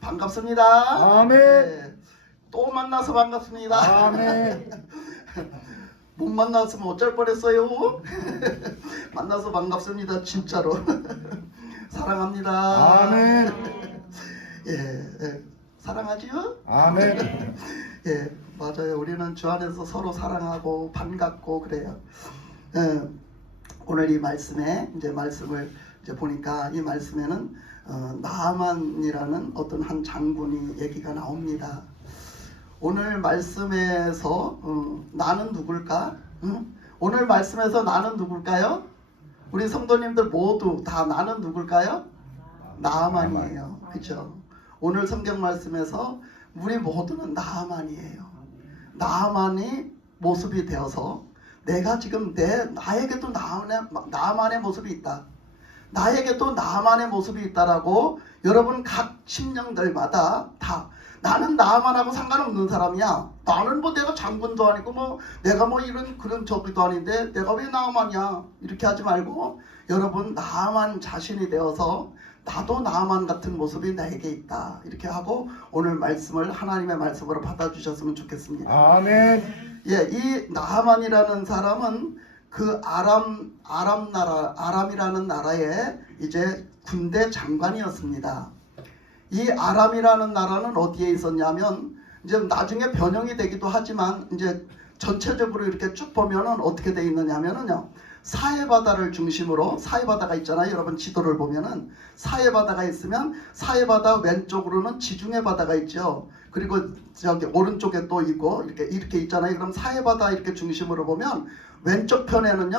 반갑습니다. 아멘. 예, 또 만나서 반갑습니다. 아멘. 못 만났으면 어쩔 뻔했어요. 만나서 반갑습니다. 진짜로. 사랑합니다. 아멘. 예, 사랑하지요? 아멘. 예, 맞아요. 우리는 주 안에서 서로 사랑하고 반갑고 그래요. 예, 오늘 이 말씀에 이제 말씀을 이제 보니까 이 말씀에는 나아만이라는 어떤 한 장군이 얘기가 나옵니다. 오늘 말씀에서 나는 누굴까? 오늘 말씀에서 나는 누굴까요? 우리 성도님들 모두 다 나는 누굴까요? 나아만이에요. 그렇죠? 오늘 성경 말씀에서 우리 모두는 나아만이에요. 나아만이 모습이 되어서 내가 지금 나에게도 나아만의 모습이 있다. 나에게도 나아만의 모습이 있다라고 여러분 각 심령들마다 다 나는 나아만하고 상관없는 사람이야. 나는 뭐 내가 장군도 아니고 뭐 내가 뭐 이런 그런 저기도 아닌데 내가 왜 나아만이야. 이렇게 하지 말고 여러분 나아만 자신이 되어서 나도 나아만 같은 모습이 나에게 있다. 이렇게 하고 오늘 말씀을 하나님의 말씀으로 받아주셨으면 좋겠습니다. 아멘. 예, 이 나아만이라는 사람은 그 아람이라는 나라의 이제 군대 장관이었습니다. 이 아람이라는 나라는 어디에 있었냐면 이제 나중에 변형이 되기도 하지만 이제 전체적으로 이렇게 쭉 보면은 어떻게 돼 있느냐면은요. 사해바다를 중심으로 사해바다가 있잖아요. 여러분 지도를 보면은 사해바다가 있으면 사해바다 왼쪽으로는 지중해 바다가 있죠. 그리고 저기 오른쪽에 또 있고 이렇게 있잖아요. 그럼 사해바다 이렇게 중심으로 보면 왼쪽 편에는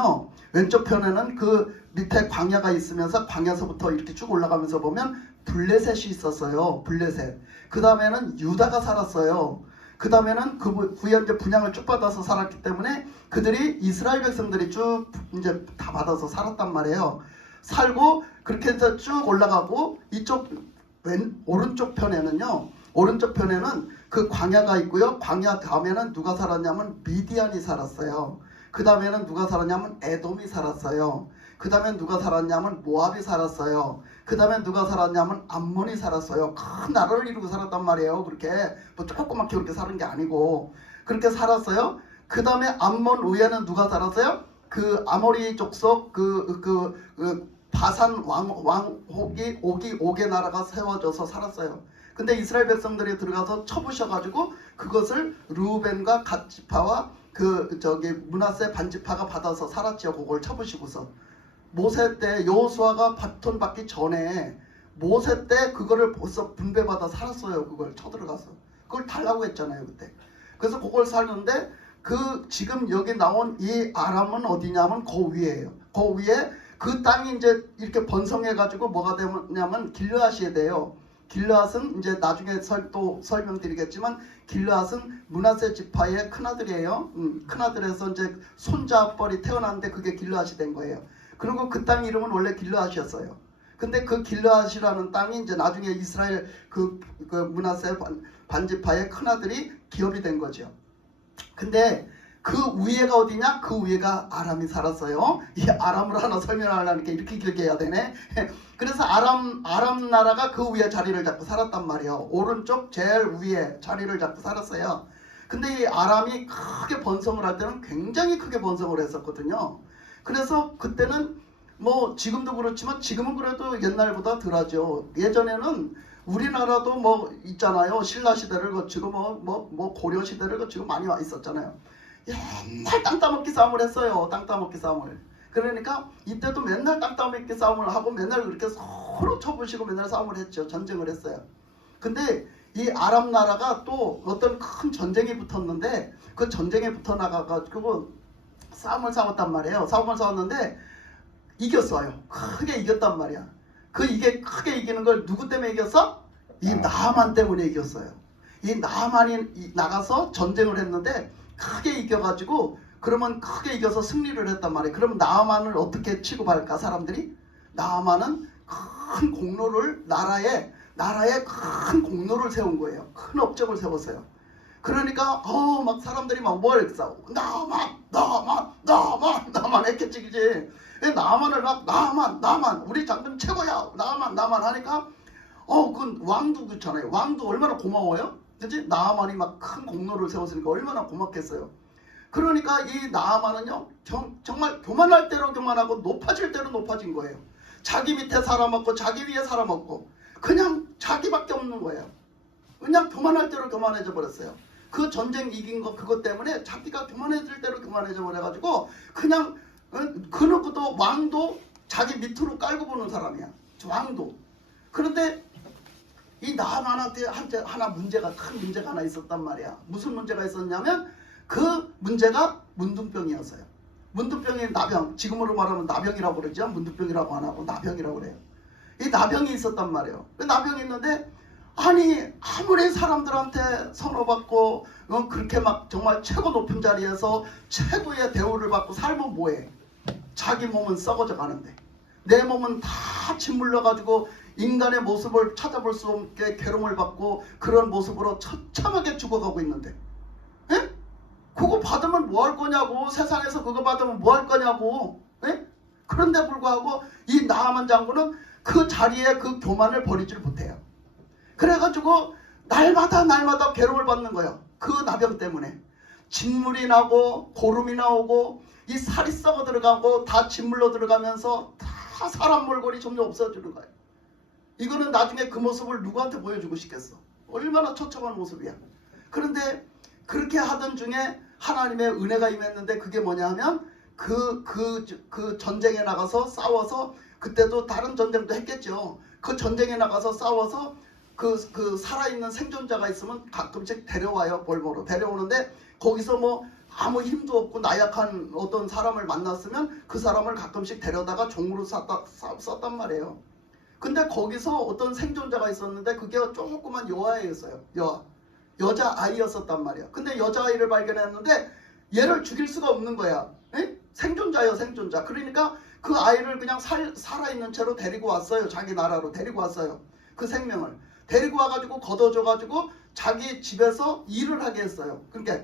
그 밑에 광야가 있으면서 광야서부터 이렇게 쭉 올라가면서 보면 블레셋이 있었어요. 블레셋. 그 다음에는 유다가 살았어요. 그 다음에는 그후에 이제 분양을 쭉 받아서 살았기 때문에 그들이 이스라엘 백성들이 쭉 이제 다 받아서 살았단 말이에요. 살고 그렇게 해서 쭉 올라가고 이쪽 오른쪽 편에는 그 광야가 있고요. 광야 다음에는 누가 살았냐면 미디안이 살았어요. 그 다음에는 누가 살았냐면 에돔이 살았어요. 그 다음에 누가 살았냐면 모압이 살았어요. 그 다음에 누가 살았냐면 암몬이 살았어요. 큰 나라를 이루고 살았단 말이에요. 그렇게 뭐 조그맣게 그렇게 사는 게 아니고 그렇게 살았어요. 그 다음에 암몬 위에는 누가 살았어요? 그 아모리 족속 바산 옥의 나라가 세워져서 살았어요. 근데 이스라엘 백성들이 들어가서 쳐부셔가지고 그것을 르우벤과 갓 지파와 므낫세 반지파가 받아서 살았지요. 그걸 쳐부시고서 모세 때 여호수아가 바톤 받기 전에 모세 때 그거를 벌써 분배받아 살았어요. 그걸 쳐들어가서 그걸 달라고 했잖아요. 그때. 그래서 그걸 살는데 지금 여기 나온 이 아람은 어디냐면 그 위에요. 그 위에 그 땅이 이제 이렇게 번성해가지고 뭐가 되냐면 길르앗이 돼요. 길르앗은 이제 나중에 또 설명드리겠지만 길르앗은 므낫세 지파의 큰아들이에요. 큰아들에서 이제 손자뻘이 태어났는데 그게 길르앗이 된 거예요. 그리고 그 땅 이름은 원래 길르앗이었어요. 근데 그 길르앗이라는 땅이 이제 나중에 이스라엘 그 므낫세 반지파의 큰아들이 기업이 된 거죠. 근데 그 위에가 어디냐? 그 위에가 아람이 살았어요. 이 아람을 하나 설명하려니까 이렇게 길게 해야 되네. 그래서 아람 나라가 그 위에 자리를 잡고 살았단 말이에요. 오른쪽 제일 위에 자리를 잡고 살았어요. 근데 이 아람이 크게 번성을 할 때는 굉장히 크게 번성을 했었거든요. 그래서 그때는 뭐 지금도 그렇지만 지금은 그래도 옛날보다 덜하죠. 예전에는 우리나라도 뭐 있잖아요. 신라 시대를 거치고 뭐 고려 시대를 거치고 많이 와 있었잖아요. 옛날 땅 따먹기 싸움을 했어요. 땅 따먹기 싸움을. 그러니까 이때도 맨날 땅 따먹기 싸움을 하고 맨날 그렇게 서로 쳐부시고 맨날 싸움을 했죠. 전쟁을 했어요. 근데 이 아람 나라가 또 어떤 큰 전쟁이 붙었는데 그 전쟁에 붙어 나가가지고 싸움을 싸웠단 말이에요. 싸움을 싸웠는데 이겼어요. 크게 이겼단 말이야. 이게 크게 이기는 걸 누구 때문에 이겼어? 이 나아만 때문에 이겼어요. 이 나아만이 나가서 전쟁을 했는데 크게 이겨가지고 그러면 크게 이겨서 승리를 했단 말이에요. 그러면 나아만을 어떻게 취급할까 사람들이? 나아만은 큰 공로를 나라에 큰 공로를 세운 거예요. 큰 업적을 세웠어요. 그러니까 막 사람들이 막 뭘 싸우고 나만 했겠지 그지? 나만을 막 나만 우리 장군 최고야 나만 하니까 그 왕도 그렇잖아요. 왕도 얼마나 고마워요? 그치? 나아만이 막 큰 공로를 세웠으니까 얼마나 고맙겠어요. 그러니까 이 나아만은요, 정말 교만할 대로 교만하고 높아질 대로 높아진 거예요. 자기 밑에 살아먹고 자기 위에 살아먹고 그냥 자기밖에 없는 거예요. 그냥 교만할 대로 교만해져 버렸어요. 그 전쟁 이긴 거 그것 때문에 자기가 교만해질 대로 교만해져 버려가지고 그냥 그 누구도 왕도 자기 밑으로 깔고 보는 사람이야. 왕도. 그런데 이 나아만한테 하나 문제가 큰 문제가 하나 있었단 말이야. 무슨 문제가 있었냐면 그 문제가 문둥병이었어요. 문둥병이 나병, 지금으로 말하면 나병이라고 그러죠. 문둥병이라고 안 하고 나병이라고 그래요. 이 나병이 있었단 말이에요. 나병이 있는데 아니 아무리 사람들한테 선호받고 그렇게 막 정말 최고 높은 자리에서 최고의 대우를 받고 살면 뭐해? 자기 몸은 썩어져 가는데 내 몸은 다 짓물러 가지고 인간의 모습을 찾아볼 수 없게 괴로움을 받고 그런 모습으로 처참하게 죽어가고 있는데, 에? 그거 받으면 뭐 할 거냐고. 세상에서 그거 받으면 뭐 할 거냐고. 에? 그런데 불구하고 이 나아만 장군은 그 자리에 그 교만을 버리질 못해요. 그래가지고 날마다 괴로움을 받는 거예요. 그 나병 때문에 진물이 나고 고름이 나오고 이 살이 썩어 들어가고 다 진물로 들어가면서 다 사람 몰골이 점점 없어지는 거예요. 이거는 나중에 그 모습을 누구한테 보여주고 싶겠어. 얼마나 처참한 모습이야. 그런데 그렇게 하던 중에 하나님의 은혜가 임했는데 그게 뭐냐 하면 그 전쟁에 나가서 싸워서 그때도 다른 전쟁도 했겠죠. 그 전쟁에 나가서 싸워서 그 살아있는 생존자가 있으면 가끔씩 데려와요. 볼모로 데려오는데 거기서 뭐 아무 힘도 없고 나약한 어떤 사람을 만났으면 그 사람을 가끔씩 데려다가 종으로 썼단 말이에요. 근데 거기서 어떤 생존자가 있었는데 그게 조그만 여아애였어요. 여자아이였었단 말이야. 근데 여자아이를 발견했는데 얘를 죽일 수가 없는 거야. 에? 생존자예요, 생존자. 그러니까 그 아이를 그냥 살아있는 채로 데리고 왔어요. 자기 나라로 데리고 왔어요. 그 생명을 데리고 와가지고 걷어줘가지고 자기 집에서 일을 하게 했어요. 그러니까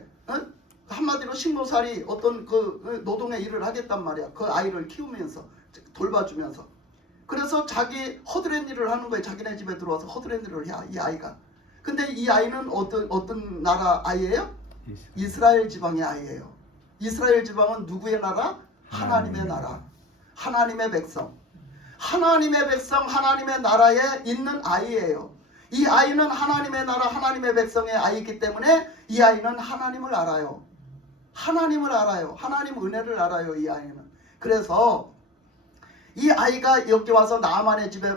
한마디로 식모살이 어떤 그 노동의 일을 하겠단 말이야. 그 아이를 키우면서 돌봐주면서. 그래서 자기 허드렛 일을 하는 거예요. 자기네 집에 들어와서 허드렛 일을 해, 이 아이가. 근데 이 아이는 어떤 나라 아이예요? 이스라엘 지방의 아이예요. 이스라엘 지방은 누구의 나라? 하나님의 나라. 하나님의 백성. 하나님의 백성, 하나님의 나라에 있는 아이예요. 이 아이는 하나님의 나라, 하나님의 백성의 아이이기 때문에 이 아이는 하나님을 알아요. 하나님을 알아요. 하나님 은혜를 알아요. 이 아이는. 그래서 이 아이가 여기 와서 나아만의 집에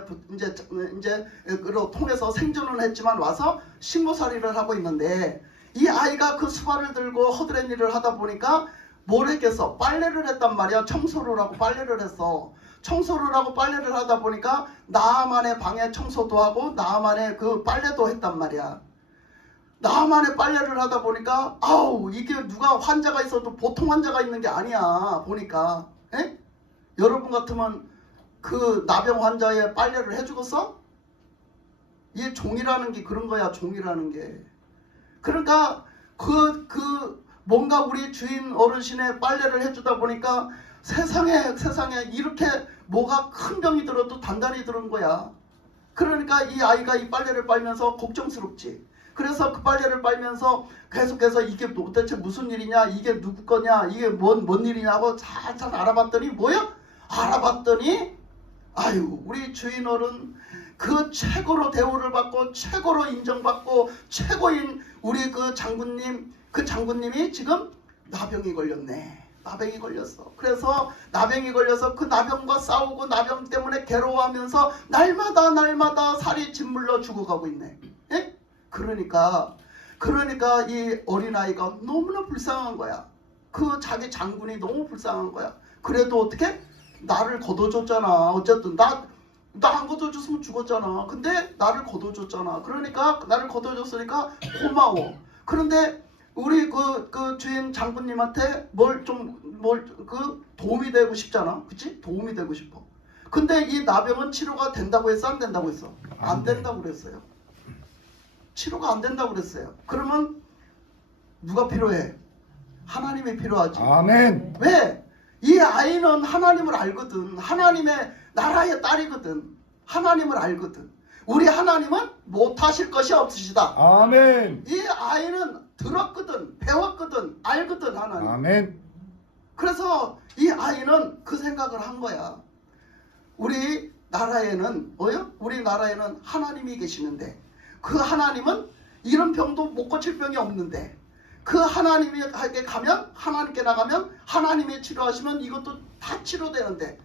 이제 그로 통해서 생존은 했지만 와서 식모살이를 하고 있는데 이 아이가 그 수발을 들고 허드렛 일을 하다 보니까 뭘 했겠어? 빨래를 했단 말이야. 청소를 하고 빨래를 했어. 청소를 하고 빨래를 하다 보니까 나아만의 방에 청소도 하고 나아만의 그 빨래도 했단 말이야. 나아만의 빨래를 하다 보니까 아우 이게 누가 환자가 있어도 보통 환자가 있는 게 아니야. 보니까 에? 여러분 같으면 그 나병 환자의 빨래를 해주겠어? 이게 종이라는 게 그런 거야. 종이라는 게. 그러니까 뭔가 우리 주인 어르신의 빨래를 해주다 보니까 세상에 이렇게 뭐가 큰 병이 들어도 단단히 들은 거야. 그러니까 이 아이가 이 빨래를 빨면서 걱정스럽지. 그래서 그 빨래를 빨면서 계속해서 이게 도대체 무슨 일이냐, 이게 누구 거냐, 이게 뭔 일이냐고 살살 알아봤더니 뭐야? 알아봤더니 아유 우리 주인 어른 그 최고로 대우를 받고 최고로 인정받고 최고인 우리 그 장군님이 지금 나병이 걸렸네. 나병이 걸렸어. 그래서 나병이 걸려서 그 나병과 싸우고 나병 때문에 괴로워하면서 날마다 살이 짓물러 죽어가고 있네. 예? 그러니까 이 어린아이가 너무나 불쌍한 거야. 그 자기 장군이 너무 불쌍한 거야. 그래도 어떻게? 나를 걷어줬잖아. 어쨌든 나 안 걷어줬으면 죽었잖아. 근데 나를 걷어줬잖아. 그러니까 나를 걷어줬으니까 고마워. 그런데 우리 그 주인 장군님한테 도움이 되고 싶잖아. 그치? 도움이 되고 싶어. 근데 이 나병은 치료가 된다고 했어? 안 된다고 했어? 안 된다고 그랬어요. 치료가 안 된다고 그랬어요. 그러면 누가 필요해? 하나님이 필요하지. 아멘. 왜? 이 아이는 하나님을 알거든. 하나님의 나라의 딸이거든. 하나님을 알거든. 우리 하나님은 못하실 것이 없으시다. 아멘. 이 아이는 들었거든, 배웠거든, 알거든 하나님. 아멘. 그래서 이 아이는 그 생각을 한 거야. 우리 나라에는 우리 나라에는 하나님이 계시는데 그 하나님은 이런 병도 못 고칠 병이 없는데 그 하나님에게 가면 하나님께 나가면 하나님이 치료하시면 이것도 다 치료되는데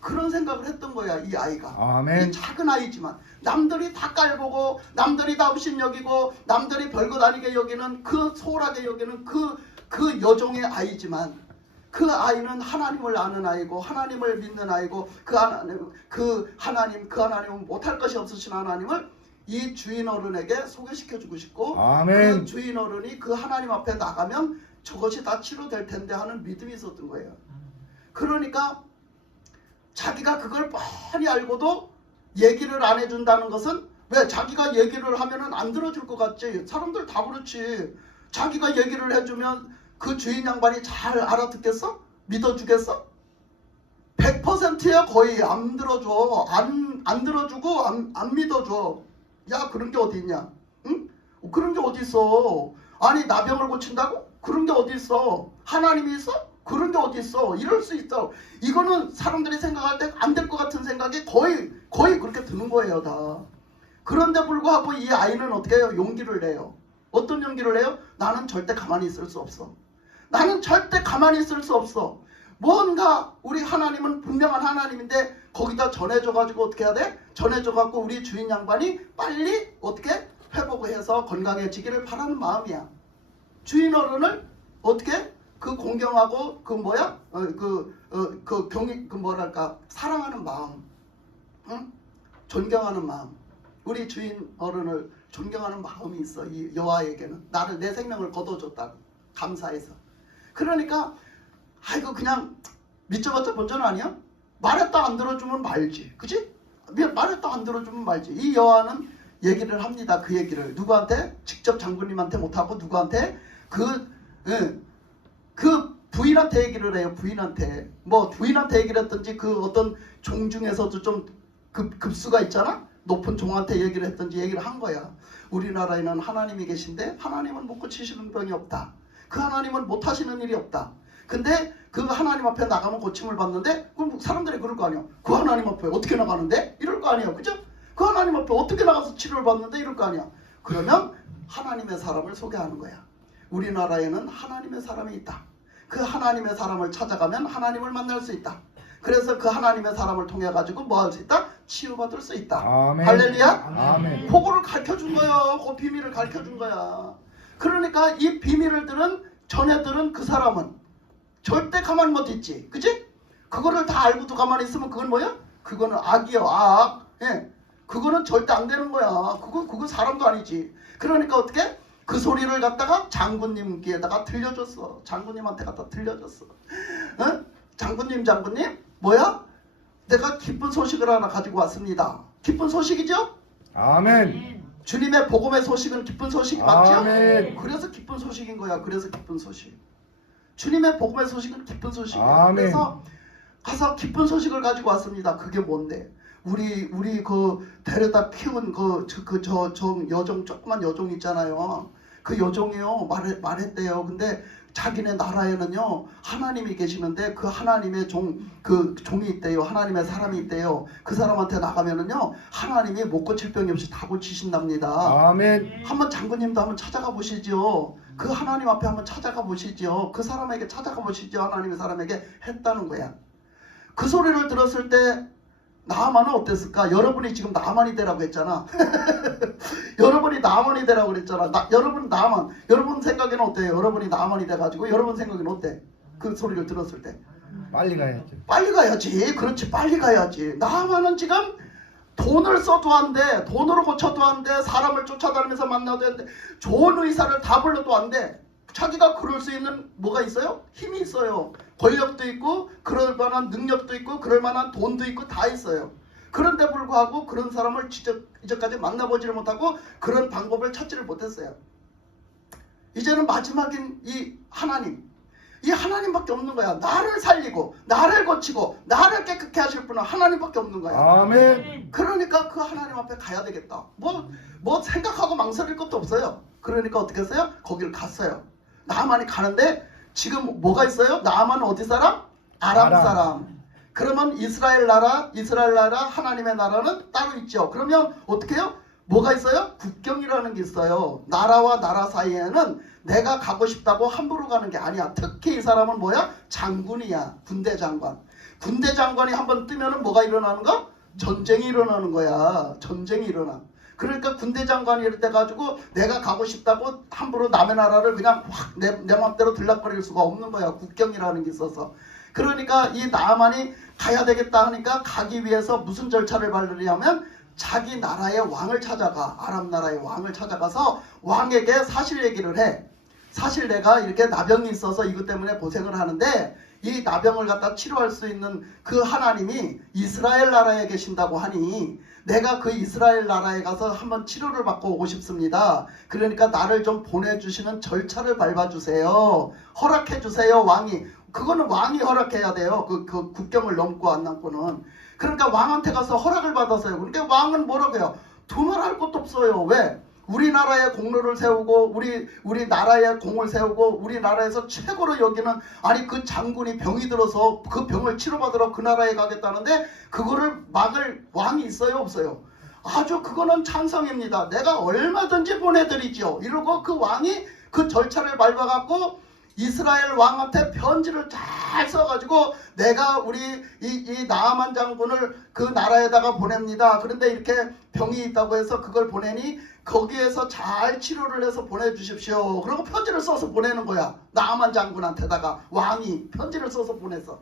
그런 생각을 했던 거야 이 아이가. 아멘. 이 작은 아이지만 남들이 다 깔보고 남들이 다 업신여기고 남들이 별것 아니게 여기는 그 소홀하게 여기는 그 여종의 아이지만 그 아이는 하나님을 아는 아이고 하나님을 믿는 아이고 그 하나님은 못할 것이 없으신 하나님을 이 주인 어른에게 소개시켜주고 싶고 아멘. 그 주인 어른이 그 하나님 앞에 나가면 저것이 다 치료될 텐데 하는 믿음이 있었던 거예요. 그러니까 자기가 그걸 뻔히 알고도 얘기를 안 해준다는 것은 왜 자기가 얘기를 하면은 안 들어줄 것 같지. 사람들 다 그렇지. 자기가 얘기를 해주면 그 주인 양반이 잘 알아듣겠어? 믿어주겠어? 100%야 거의 안 들어줘. 안 들어주고 안 믿어줘. 야 그런 게 어디 있냐? 응? 그런 게 어디 있어? 아니 나병을 고친다고? 그런 게 어디 있어? 하나님이 있어? 그런 게 어디 있어? 이럴 수 있어. 이거는 사람들이 생각할 때 안 될 것 같은 생각이 거의 그렇게 드는 거예요 다. 그런데 불구하고 이 아이는 어떻게 해요? 용기를 내요. 어떤 용기를 내요? 나는 절대 가만히 있을 수 없어. 나는 절대 가만히 있을 수 없어. 뭔가 우리 하나님은 분명한 하나님인데 거기다 전해줘가지고 어떻게 해야 돼? 전해줘갖고 우리 주인 양반이 빨리 어떻게 회복을 해서 건강해지기를 바라는 마음이야. 주인 어른을 어떻게 그 공경하고 그 뭐야? 뭐랄까 사랑하는 마음, 응? 존경하는 마음. 우리 주인 어른을 존경하는 마음이 있어. 이 여호와에게는 나를 내 생명을 거둬줬다고 감사해서. 그러니까 아이고 그냥 믿져봤자 본전 아니야? 말했다 안 들어주면 말지, 그지? 말했다 안 들어주면 말지. 이 여호와는 얘기를 합니다. 그 얘기를 누구한테? 직접 장군님한테 못하고 누구한테? 그 부인한테 얘기를 해요. 부인한테 뭐 부인한테 얘기를 했든지 그 어떤 종 중에서도 좀 급수가 있잖아. 높은 종한테 얘기를 했든지 얘기를 한 거야. 우리나라에는 하나님이 계신데 하나님은 못 고치시는 병이 없다. 그 하나님은 못 하시는 일이 없다. 근데 그 하나님 앞에 나가면 고침을 받는데 그럼 사람들이 그럴 거 아니야. 그 하나님 앞에 어떻게 나가는데? 이럴 거 아니야. 그죠? 그 하나님 앞에 어떻게 나가서 치료를 받는데? 이럴 거 아니야. 그러면 하나님의 사람을 소개하는 거야. 우리나라에는 하나님의 사람이 있다. 그 하나님의 사람을 찾아가면 하나님을 만날 수 있다. 그래서 그 하나님의 사람을 통해 가지고 뭐 할 수 있다? 치유받을 수 있다. 아멘. 할렐루야. 아멘. 그거를 가르쳐준 거야. 그 비밀을 가르쳐준 거야. 그러니까 이 비밀을 전해 들은 그 사람은 절대 가만히 못 있지. 그지? 그거를 다 알고도 가만히 있으면 그건 뭐야? 그거는 악이야. 악. 예. 그거는 절대 안 되는 거야. 그거 사람도 아니지. 그러니까 어떻게? 그 소리를 갖다가 장군님 귀에다가 들려줬어. 장군님한테 갖다 들려줬어. 어? 장군님 뭐야? 내가 기쁜 소식을 하나 가지고 왔습니다. 기쁜 소식이죠? 아멘. 주님의 복음의 소식은 기쁜 소식이 맞죠? 아멘. 그래서 기쁜 소식인 거야. 그래서 기쁜 소식. 주님의 복음의 소식은 기쁜 소식이야. 아멘. 그래서 가서 기쁜 소식을 가지고 왔습니다. 그게 뭔데? 우리 그 데려다 키운 저 여종, 조그만 여종 있잖아요. 그 여종이요 말했대요. 근데 자기네 나라에는요 하나님이 계시는데 그 하나님의 종이 있대요. 하나님의 사람이 있대요. 그 사람한테 나가면은요 하나님이 못 고칠 병이 없이 다 고치신답니다. 아멘. 한번 장군님도 한번 찾아가 보시죠. 그 하나님 앞에 한번 찾아가 보시죠. 그 사람에게 찾아가 보시죠. 하나님의 사람에게 했다는 거야. 그 소리를 들었을 때 나아만은 어땠을까? 여러분이 지금 나아만이 되라고 했잖아. 여러분이 나아만이 되라고 그랬잖아. 여러분 생각에는 어때요? 여러분이 나아만이 돼가지고 여러분 생각에는 어때? 그 소리를 들었을 때 빨리 가야죠. 빨리 가야지. 그렇지, 빨리 가야지. 나아만은 지금 돈을 써도 안 돼. 돈으로 고쳐도 안 돼. 사람을 쫓아다니면서 만나도 안 돼. 좋은 의사를 다 불러도 안 돼. 자기가 그럴 수 있는 뭐가 있어요? 힘이 있어요. 권력도 있고 그럴 만한 능력도 있고 그럴 만한 돈도 있고 다 있어요. 그런데 불구하고 그런 사람을 이제까지 만나보지를 못하고 그런 방법을 찾지를 못했어요. 이제는 마지막인 이 하나님. 이 하나님밖에 없는 거야. 나를 살리고 나를 고치고 나를 깨끗게 하실 분은 하나님밖에 없는 거야. 아멘. 그러니까 그 하나님 앞에 가야 되겠다. 뭐 생각하고 망설일 것도 없어요. 그러니까 어떻게 했어요? 거기를 갔어요. 나아만이 가는데 지금 뭐가 있어요? 나아만은 어디 사람? 아람 사람. 그러면 이스라엘 나라 하나님의 나라는 따로 있죠. 그러면 어떻게 해요? 뭐가 있어요? 국경이라는 게 있어요. 나라와 나라 사이에는 내가 가고 싶다고 함부로 가는 게 아니야. 특히 이 사람은 뭐야? 장군이야. 군대 장관. 군대 장관이 한번 뜨면은 뭐가 일어나는 거? 전쟁이 일어나는 거야. 전쟁이 일어나. 그러니까 군대 장관이 이럴 때 가지고 내가 가고 싶다고 함부로 남의 나라를 그냥 확 내 맘대로 들락거릴 수가 없는 거야. 국경이라는 게 있어서. 그러니까 이 나아만이 가야 되겠다 하니까 가기 위해서 무슨 절차를 밟으려면 자기 나라의 왕을 찾아가. 아람 나라의 왕을 찾아가서 왕에게 사실 얘기를 해. 사실 내가 이렇게 나병이 있어서 이것 때문에 고생을 하는데 이 나병을 갖다 치료할 수 있는 그 하나님이 이스라엘 나라에 계신다고 하니 내가 그 이스라엘 나라에 가서 한번 치료를 받고 오고 싶습니다. 그러니까 나를 좀 보내주시는 절차를 밟아주세요. 허락해주세요. 왕이. 그거는 왕이 허락해야 돼요. 그 국경을 넘고 안 넘고는. 그러니까 왕한테 가서 허락을 받았어요. 그러니까 왕은 뭐라고 해요? 두말할 것도 없어요. 왜? 우리나라의 공로를 세우고 우리 나라의 공을 세우고 우리나라에서 최고로 여기는 아니 그 장군이 병이 들어서 그 병을 치료받으러 그 나라에 가겠다는데 그거를 막을 왕이 있어요? 없어요? 아주 그거는 찬성입니다. 내가 얼마든지 보내드리죠. 이러고 그 왕이 그 절차를 밟아갖고 이스라엘 왕한테 편지를 잘 써가지고 내가 우리 이 나아만 장군을 그 나라에다가 보냅니다. 그런데 이렇게 병이 있다고 해서 그걸 보내니 거기에서 잘 치료를 해서 보내주십시오. 그리고 편지를 써서 보내는 거야. 나아만 장군한테다가 왕이 편지를 써서 보내서.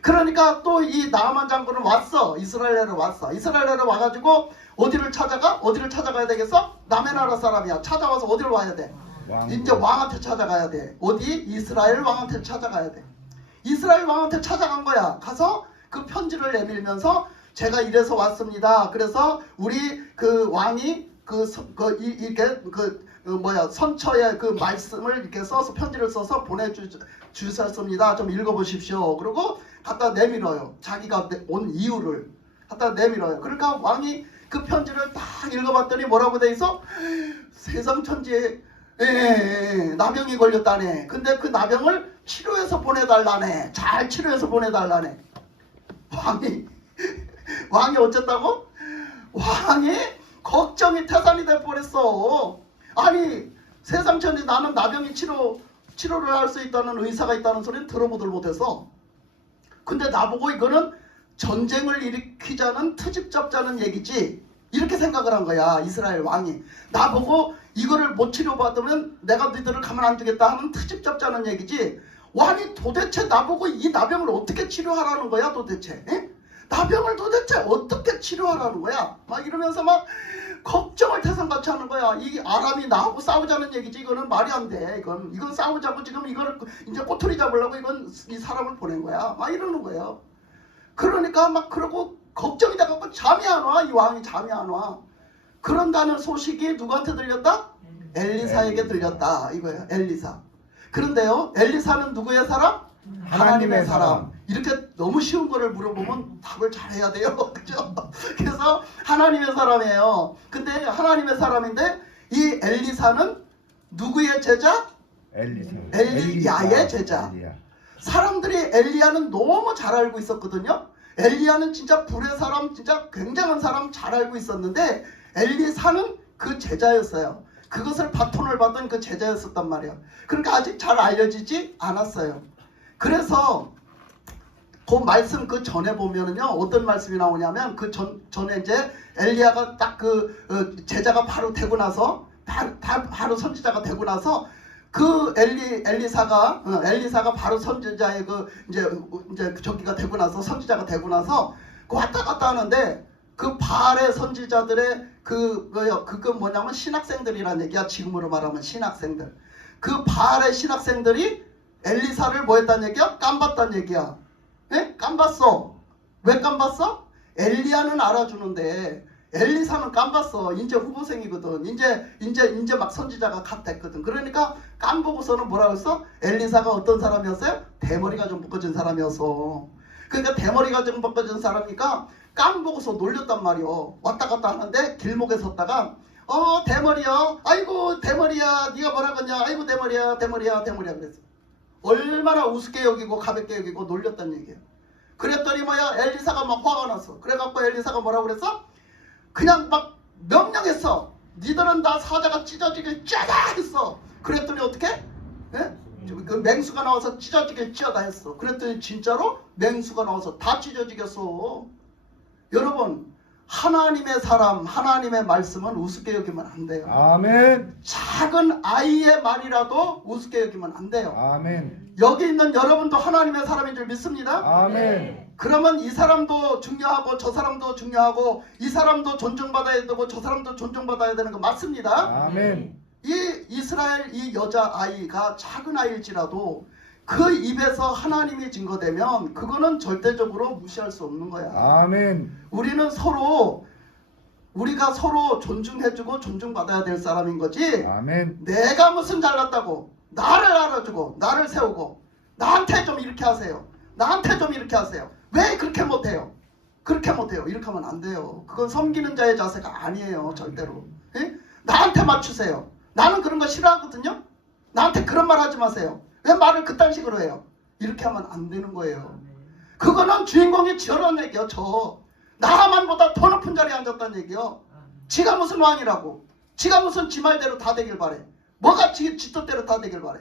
그러니까 또 이 나아만 장군은 왔어. 이스라엘에 왔어. 이스라엘에 와가지고 어디를 찾아가? 어디를 찾아가야 되겠어? 남의 나라 사람이야. 찾아와서 어디를 와야 돼? 이제 왕한테 찾아가야 돼. 어디? 이스라엘 왕한테 찾아가야 돼. 이스라엘 왕한테 찾아간 거야. 가서 그 편지를 내밀면서 제가 이래서 왔습니다. 그래서 우리 그 왕이 선처의 그 말씀을 이렇게 써서 편지를 써서 보내주셨습니다. 좀 읽어보십시오. 그리고 갖다 내밀어요. 자기가 온 이유를 갖다 내밀어요. 그러니까 왕이 그 편지를 딱 읽어봤더니 뭐라고 돼 있어? 세상 천지에 나병이 걸렸다네. 근데 그 나병을 치료해서 보내달라네. 잘 치료해서 보내달라네. 왕이 어쨌다고? 왕이 걱정이 태산이 될 뻔했어. 아니 세상 천지 나는 나병이 치료를 할 수 있다는 의사가 있다는 소리는 들어보들 못해서. 근데 나보고 이거는 전쟁을 일으키자는 트집 잡자는 얘기지. 이렇게 생각을 한 거야. 이스라엘 왕이. 나보고 이거를 못 치료받으면 내가 너희들을 가만 안 두겠다 하는 트집 잡자는 얘기지. 왕이 도대체 나보고 이 나병을 어떻게 치료하라는 거야 도대체. 에? 나병을 도대체 어떻게 치료하라는 거야. 막 이러면서 막 걱정을 태산같이 하는 거야. 이 아람이 나하고 싸우자는 얘기지. 이거는 말이 안 돼. 이건 싸우자고 지금 이걸 이제 꼬투리 잡으려고 이건 이 사람을 보낸 거야. 막 이러는 거예요. 그러니까 막 그러고 걱정이 돼갖고 잠이 안 와. 이 왕이 잠이 안 와. 그런다는 소식이 누구한테 들렸다? 엘리사에게 들렸다. 이거예요. 엘리사. 그런데요. 엘리사는 누구의 사람? 하나님의 사람. 이렇게 너무 쉬운 거를 물어보면 답을 잘해야 돼요. 그죠? 그래서 하나님의 사람이에요. 근데 하나님의 사람인데 이 엘리사는 누구의 제자? 엘리야의 제자. 사람들이 엘리야는 너무 잘 알고 있었거든요. 엘리야는 진짜 불의 사람, 진짜 굉장한 사람 잘 알고 있었는데 엘리사는 그 제자였어요. 그것을 바톤을 받은 그 제자였었단 말이에요. 그러니까 아직 잘 알려지지 않았어요. 그래서 그 말씀 그 전에 보면은요 어떤 말씀이 나오냐면 그 전에 이제 엘리야가 딱 제자가 바로 되고 나서 바로 선지자가 되고 나서 그 엘리사가 바로 선지자의 이제 저기가 되고 나서 선지자가 되고 나서 왔다 갔다 하는데 그 바알의 선지자들의 그건 뭐냐면 신학생들이란 얘기야. 지금으로 말하면 신학생들. 그 바알의 신학생들이 엘리사를 뭐 했단 얘기야? 깜봤단 얘기야. 예? 깜봤어. 왜 깜봤어? 엘리야는 알아주는데 엘리사는 깜봤어. 이제 후보생이거든. 이제 막 선지자가 갓 됐거든. 그러니까 깜보고서는 뭐라고 했어? 엘리사가 어떤 사람이었어요? 대머리가 좀 묶어진 사람이었어. 그러니까 대머리가 좀 묶어진 사람이니까 깜보고서 놀렸단 말이요. 왔다 갔다 하는데 길목에 섰다가 대머리야. 아이고 대머리야. 네가 뭐라 그러냐. 아이고 대머리야. 그랬어. 얼마나 우습게 여기고 가볍게 여기고 놀렸단 얘기예요. 그랬더니 엘리사가 막 화가 났어. 그래갖고 엘리사가 뭐라고 그랬어? 그냥 막 명령했어. 니들은 다 사자가 찢어지길 찌어다 했어. 그랬더니 어떻게? 그 맹수가 나와서 찢어지길 찌어다 했어. 그랬더니 진짜로 맹수가 나와서 다 찢어지겠어. 여러분, 하나님의 사람, 하나님의 말씀은 우습게 여기면 안 돼요. 아멘. 작은 아이의 말이라도 우습게 여기면 안 돼요. 아멘. 여기 있는 여러분도 하나님의 사람인 줄 믿습니다. 아멘. 그러면 이 사람도 중요하고 저 사람도 중요하고 이 사람도 존중받아야 되고 저 사람도 존중받아야 되는 거 맞습니다. 아멘. 이 이스라엘 이 여자 아이가 작은 아이일지라도 그 입에서 하나님이 증거되면 그거는 절대적으로 무시할 수 없는 거야. 아멘. 우리가 서로 존중해주고 존중받아야 될 사람인 거지. 아멘. 내가 무슨 잘났다고 나를 알아주고 나를 세우고 나한테 좀 이렇게 하세요. 나한테 좀 이렇게 하세요. 왜 그렇게 못해요? 그렇게 못해요. 이렇게 하면 안 돼요. 그건 섬기는 자의 자세가 아니에요. 절대로. 예? 나한테 맞추세요. 나는 그런 거 싫어하거든요. 나한테 그런 말 하지 마세요. 왜 말을 그딴 식으로 해요? 이렇게 하면 안 되는 거예요. 그거는 주인공이 지어놓은 얘기요. 나하만보다 더 높은 자리에 앉았다는 얘기요. 지가 무슨 왕이라고. 지가 무슨 지 말대로 다 되길 바래. 뭐가 지 뜻대로 다 되길 바래.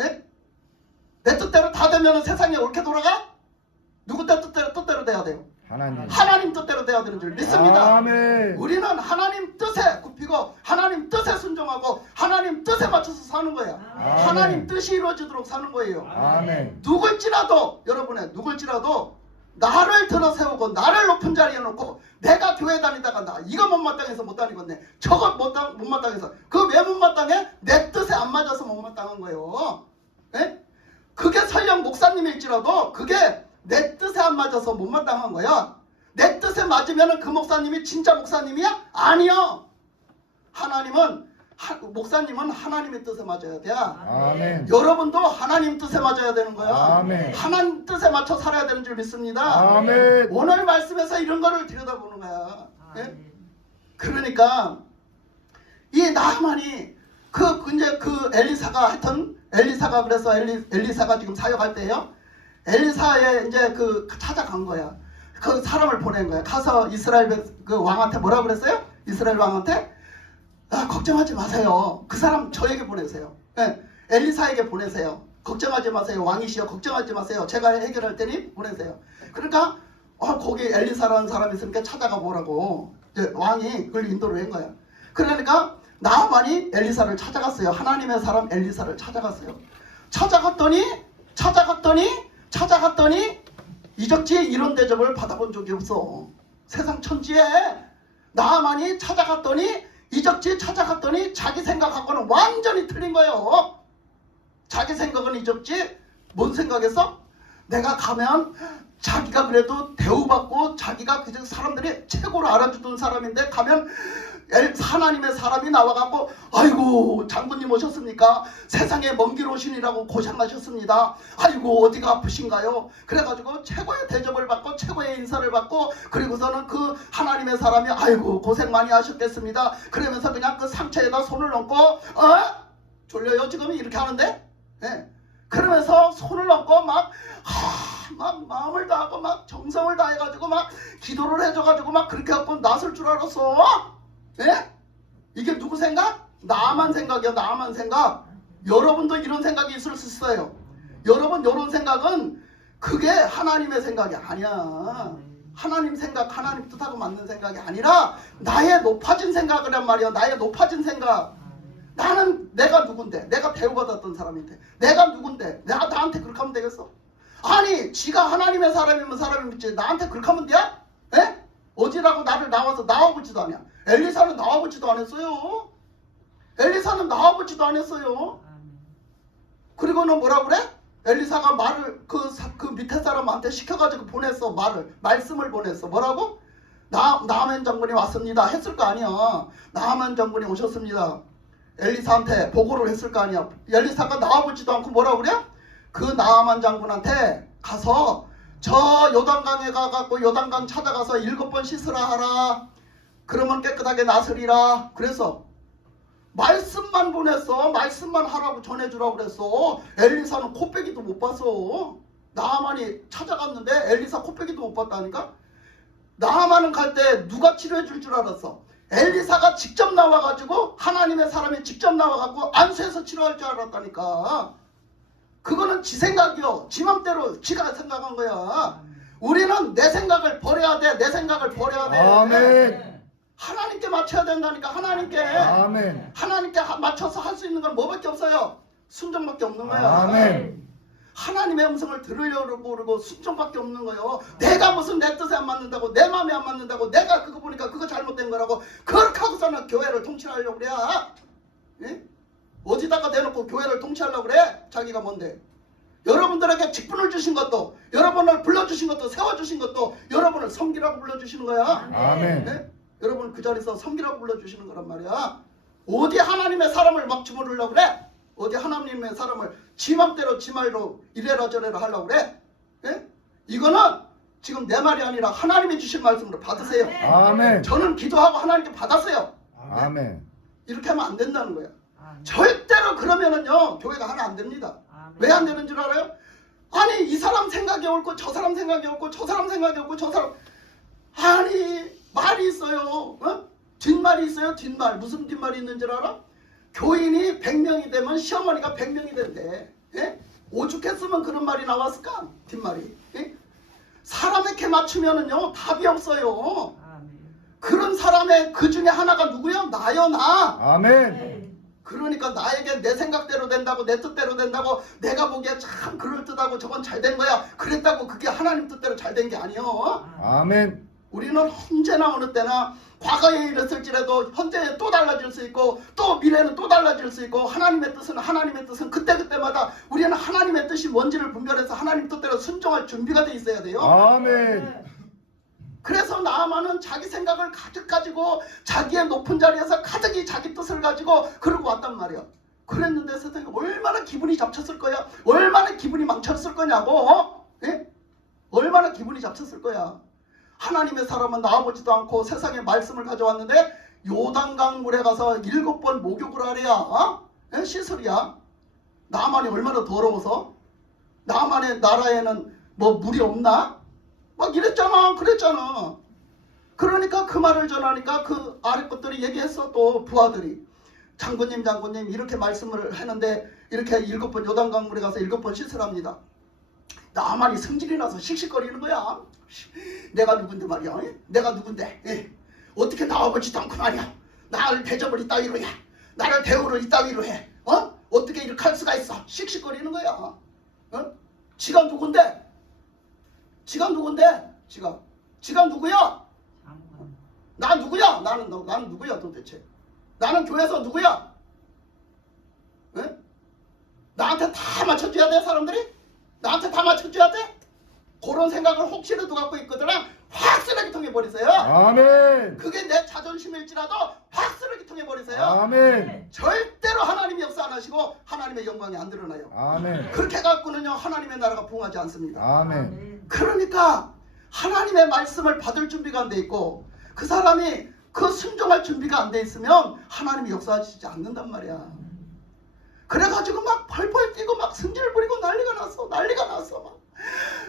예? 내 뜻대로 다 되면 세상이 옳게 돌아가? 누구 뜻대로 돼야 돼요? 하나님 뜻대로 돼야 되는 줄 믿습니다. 아멘. 우리는 하나님 뜻에 굽히고 하나님 뜻에 순종하고 하나님 뜻에 맞춰서 사는 거야. 아멘. 하나님 뜻이 이루어지도록 사는 거예요. 아멘. 누굴지라도 여러분의 누굴지라도 나를 들어 세우고 나를 높은 자리에 놓고 내가 교회 다니다가 나 이거 못마땅해서 못 다니겠네. 저거 못마땅해서 그 왜 못마땅해? 내 뜻에 안 맞아서 못마땅한 거예요. 예? 그게 설령 목사님일지라도 그게 내 뜻에 안 맞아서 못마땅한 거야. 내 뜻에 맞으면 그 목사님이 진짜 목사님이야? 아니요. 목사님은 하나님의 뜻에 맞아야 돼. 아멘. 여러분도 하나님 뜻에 맞아야 되는 거야. 아멘. 하나님 뜻에 맞춰 살아야 되는 줄 믿습니다. 아멘. 오늘 말씀에서 이런 거를 들여다보는 거야. 예? 그러니까 이 나하만이 이제 그 엘리사가 그래서 엘리사가 지금 사역할 때예요. 엘리사에 이제 찾아간 거야. 그 사람을 보낸 거야. 가서 이스라엘 그 왕한테 뭐라 그랬어요? 이스라엘 왕한테 걱정하지 마세요. 그 사람 저에게 보내세요. 예, 엘리사에게 보내세요. 걱정하지 마세요. 왕이시여 걱정하지 마세요. 제가 해결할 테니 보내세요. 그러니까 거기 엘리사라는 사람이 있으니까 찾아가 보라고 이제 왕이 그걸 인도를 한 거야. 그러니까 나하만이 엘리사를 찾아갔어요. 하나님의 사람 엘리사를 찾아갔어요. 찾아갔더니 이적지에 이런 대접을 받아본 적이 없어. 세상 천지에 나하만이 찾아갔더니 자기 생각하고는 완전히 틀린 거예요. 자기 생각은 이적지 뭔 생각했어? 내가 가면 자기가 그래도 대우받고 자기가 그 사람들이 최고로 알아주던 사람인데 가면 하나님의 사람이 나와갖고 아이고 장군님 오셨습니까? 세상에 먼 길 오시느라고 고생하셨습니다. 아이고 어디가 아프신가요? 그래가지고 최고의 대접을 받고 최고의 인사를 받고 그리고서는 그 하나님의 사람이 아이고 고생 많이 하셨겠습니다. 그러면서 그냥 그 상처에다 손을 얹고 졸려요 지금 이렇게 하는데 네. 그러면서 손을 얹고 막 마음을 다하고 막 정성을 다해가지고 막 기도를 해줘가지고 막 그렇게 갖고 나설 줄 알았어. 예? 이게 누구 생각? 나만 생각이야. 나만 생각. 여러분도 이런 생각이 있을 수 있어요. 여러분 이런 생각은 그게 하나님의 생각이 아니야. 하나님 생각, 하나님 뜻하고 맞는 생각이 아니라 나의 높아진 생각이란 말이야. 나의 높아진 생각. 내가 누군데? 내가 대우받았던 사람인데. 내가 누군데? 내가 나한테 그렇게 하면 되겠어? 아니 지가 하나님의 사람이면 사람이지 나한테 그렇게 하면 돼? 예? 어디라고 나를 나와보지도 않냐. 엘리사는 나와보지도 않았어요. 그리고는 뭐라 그래? 엘리사가 말을 그 밑에 사람한테 시켜가지고 보냈어. 말씀을 보냈어. 뭐라고? 나아만 장군이 왔습니다 했을 거 아니야. 나아만 장군이 오셨습니다. 엘리사한테 보고를 했을 거 아니야. 엘리사가 나와보지도 않고 뭐라 그래? 그 나아만 장군한테 가서 저 요단강에 가갖고 요단강 찾아가서 7번 씻으라 하라. 그러면 깨끗하게 나서리라. 그래서 말씀만 보냈어. 말씀만 하라고 전해주라고 그랬어. 엘리사는 코빼기도 못 봤어. 나아만이 찾아갔는데 엘리사 코빼기도 못 봤다니까. 나아만은 갈 때 누가 치료해 줄 줄 알았어? 엘리사가 직접 나와가지고 하나님의 사람이 직접 나와갖고 안수해서 치료할 줄 알았다니까. 그거는 지 생각이요. 지 맘대로 지가 생각한 거야. 우리는 내 생각을 버려야 돼. 내 생각을 버려야 돼. 아멘. 하나님께 맞춰야 된다니까. 하나님께. 아멘. 하나님께 맞춰서 할 수 있는 건 뭐밖에 없어요? 순종밖에 없는 거야. 아멘. 하나님의 음성을 들으려고 그러고 순종밖에 없는 거예요. 내가 무슨 내 뜻에 안 맞는다고, 내 마음에 안 맞는다고, 내가 그거 보니까 그거 잘못된 거라고 그렇게 하고서는 교회를 통치하려고 그래. 예? 어디다가 대놓고 교회를 통치하려고 그래? 자기가 뭔데? 여러분들에게 직분을 주신 것도, 여러분을 불러주신 것도, 세워주신 것도 여러분을 섬기라고 불러주시는 거야. 아멘. 네? 여러분 그 자리에서 섬기라고 불러주시는 거란 말이야. 어디 하나님의 사람을 막 주무르려고 그래? 어디 하나님의 사람을 지 맘대로 지 말로 이래라 저래라 하려고 그래? 예? 이거는 지금 내 말이 아니라 하나님이 주신 말씀으로 받으세요. 아멘. 저는 기도하고 하나님께 받았어요. 아멘. 이렇게 하면 안 된다는 거야. 절대로 그러면은요 교회가 하나 안 됩니다. 왜 안 되는 줄 알아요? 아니 이 사람 생각이 옳고 저 사람 생각이 옳고 저 사람 생각이 옳고 저 사람, 아니 말이 있어요. 어? 뒷말이 있어요. 뒷말. 무슨 뒷말이 있는 줄 알아? 교인이 100명이 되면 시어머니가 100명이 된대. 예? 오죽했으면 그런 말이 나왔을까? 뒷말이. 예? 사람에게 맞추면은요 답이 없어요. 그런 사람의 그 중에 하나가 누구요? 나요, 나. 아멘. 그러니까 나에게 내 생각대로 된다고, 내 뜻대로 된다고, 내가 보기에 참 그럴듯하고 저건 잘 된 거야 그랬다고 그게 하나님 뜻대로 잘 된 게 아니요. 아멘. 우리는 언제나 어느 때나 과거에 이랬을지라도 현재에 또 달라질 수 있고 또 미래는 또 달라질 수 있고 하나님의 뜻은 그때그때마다 우리는 하나님의 뜻이 뭔지를 분별해서 하나님 뜻대로 순종할 준비가 돼 있어야 돼요. 아멘. 그래서 나아만은 자기 생각을 가득 가지고 자기의 높은 자리에서 가득히 자기 뜻을 가지고 그러고 왔단 말이야. 그랬는데 세상에 얼마나 기분이 잡쳤을 거야. 얼마나 기분이 망쳤을 거냐고. 예? 얼마나 기분이 잡쳤을 거야. 하나님의 사람은 나와보지도 않고 세상에 말씀을 가져왔는데 요단강 물에 가서 7번 목욕을 하랴. 어? 예? 시설이야. 나만이 얼마나 더러워서. 나만의 나라에는 뭐 물이 없나? 막 이랬잖아. 그랬잖아. 그러니까 그 말을 전하니까 그 아래 것들이 얘기했어. 또 부하들이 장군님 이렇게 말씀을 했는데 이렇게 7번 요단강 물에 가서 7번 씻으랍니다. 나만이 성질이 나서 씩씩거리는 거야. 내가 누군데 말이야. 내가 누군데. 예. 어떻게 나와보지도 않고 말이야. 나를 대접을 이따위로 해. 나를 대우를 이따위로 해. 어떻게 이렇게 할 수가 있어. 씩씩거리는 거야. 지가 누군데? 지가 누군데? 지가 누구야? 나 누구야? 나는 누구야 도대체? 나는 교회에서 누구야? 에? 나한테 다 맞춰줘야 돼 사람들이? 나한테 다 맞춰줘야 돼? 그런 생각을 혹시라도 갖고 있거든 확 쓰레기통에 버리세요. 아멘. 그게 내 자존심일지라도 확 쓰레기통에 버리세요. 아멘. 절대로 하나님이 역사 안 하시고 하나님의 영광이 안 드러나요. 아멘. 그렇게 갖고는요 하나님의 나라가 부흥하지 않습니다. 아멘. 그러니까 하나님의 말씀을 받을 준비가 안 돼 있고 그 사람이 그 순종할 준비가 안 돼 있으면 하나님이 역사하시지 않는단 말이야. 그래가지고 막 펄펄 뛰고 막 승질 부리고 난리가 났어. 막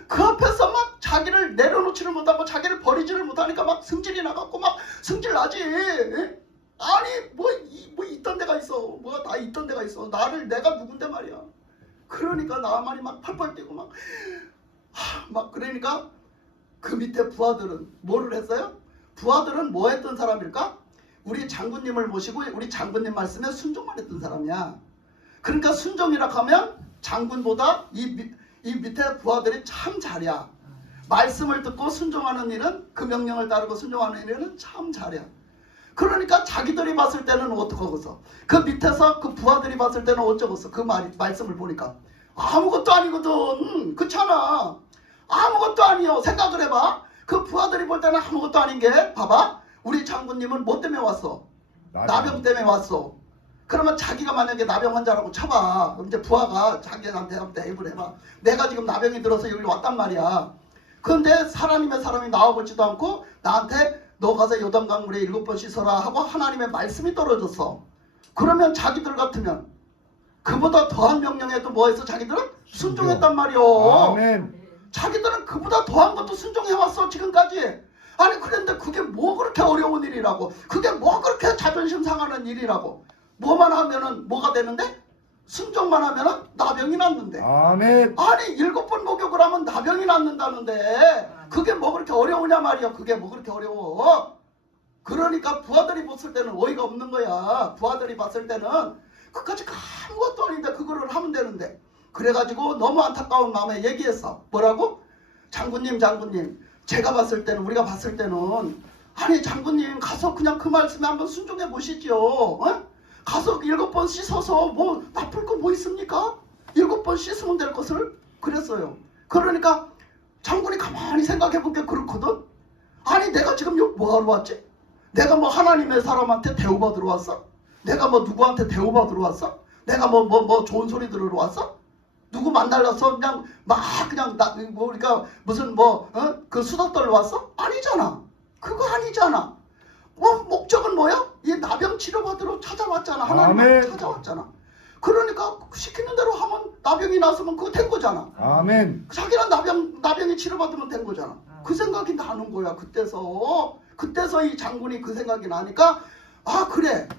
그 앞에서 막 자기를 내려놓지를 못하고 자기를 버리지를 못하니까 막 승질이 나갖고 막 승질 나지. 아니 뭐 있던 데가 있어. 뭐가 다 있던 데가 있어. 내가 누군데 말이야. 그러니까 나만이 막 펄펄 뛰고 막 그러니까 그 밑에 부하들은 뭐를 했어요? 부하들은 뭐 했던 사람일까? 우리 장군님을 모시고 우리 장군님 말씀에 순종만 했던 사람이야. 그러니까 순종이라 하면 장군보다 이 밑에 부하들이 참 잘이야. 말씀을 듣고 순종하는 일은 그 명령을 따르고 순종하는 일은 참 잘이야. 그러니까 자기들이 봤을 때는 어떡하겠어? 그 밑에서 그 부하들이 봤을 때는 어쩌겠어? 그 말씀을 보니까 아무것도 아니거든. 그렇잖아. 아무것도 아니요. 생각을 해봐. 그 부하들이 볼 때는 아무것도 아닌 게 봐봐. 우리 장군님은 뭐 때문에 왔어? 나병 때문에 왔어. 그러면 자기가 만약에 나병 환자라고 쳐봐. 그럼 이제 부하가 자기한테 대입을 해봐. 내가 지금 나병이 들어서 여기 왔단 말이야. 그런데 하나님의 사람이 나와보지도 않고 나한테 너 가서 요단강 물에 7번 씻어라 하고 하나님의 말씀이 떨어졌어. 그러면 자기들 같으면 그보다 더한 명령에도 뭐 했어? 자기들은 순종했단 말이오. 아멘. 자기들은 그보다 더한 것도 순종해왔어 지금까지. 아니 그런데 그게 뭐 그렇게 어려운 일이라고, 그게 뭐 그렇게 자존심 상하는 일이라고. 뭐만 하면은 뭐가 되는데? 순종만 하면은 나병이 낫는데. 아멘. 아니 7번 목욕을 하면 나병이 낫는다는데 그게 뭐 그렇게 어려우냐 말이야. 그게 뭐 그렇게 어려워. 그러니까 부하들이 봤을 때는 어이가 없는 거야. 부하들이 봤을 때는 그까지 아무것도 아닌데 그거를 하면 되는데. 그래가지고 너무 안타까운 마음에 얘기했어. 뭐라고? 장군님 제가 봤을 때는, 우리가 봤을 때는, 아니 장군님 가서 그냥 그 말씀에 한번 순종해 보시죠. 어? 가서 7번 씻어서 뭐 나쁠 거 뭐 있습니까? 7번 씻으면 될 것을 그랬어요. 그러니까 장군이 가만히 생각해 보니까 그렇거든. 아니 내가 지금 여기 뭐하러 왔지? 내가 뭐 하나님의 사람한테 대우받으러 왔어? 내가 뭐 누구한테 대우받으러 왔어? 내가 뭐 좋은 소리 들으러 왔어? 누구 만나려서 그냥 막 그냥 우리가 무슨 그 수다 떨러 왔어? 아니잖아. 그거 아니잖아. 목적은 뭐야? 이 나병 치료받으러 찾아왔잖아. 하나님 아멘. 찾아왔잖아. 그러니까 시키는 대로 하면 나병이 났으면 그거 된 거잖아. 아멘. 자기는 나병이 치료받으면 된 거잖아. 그 생각이 나는 거야. 그때서 이 장군이 그 생각이 나니까 아 그래.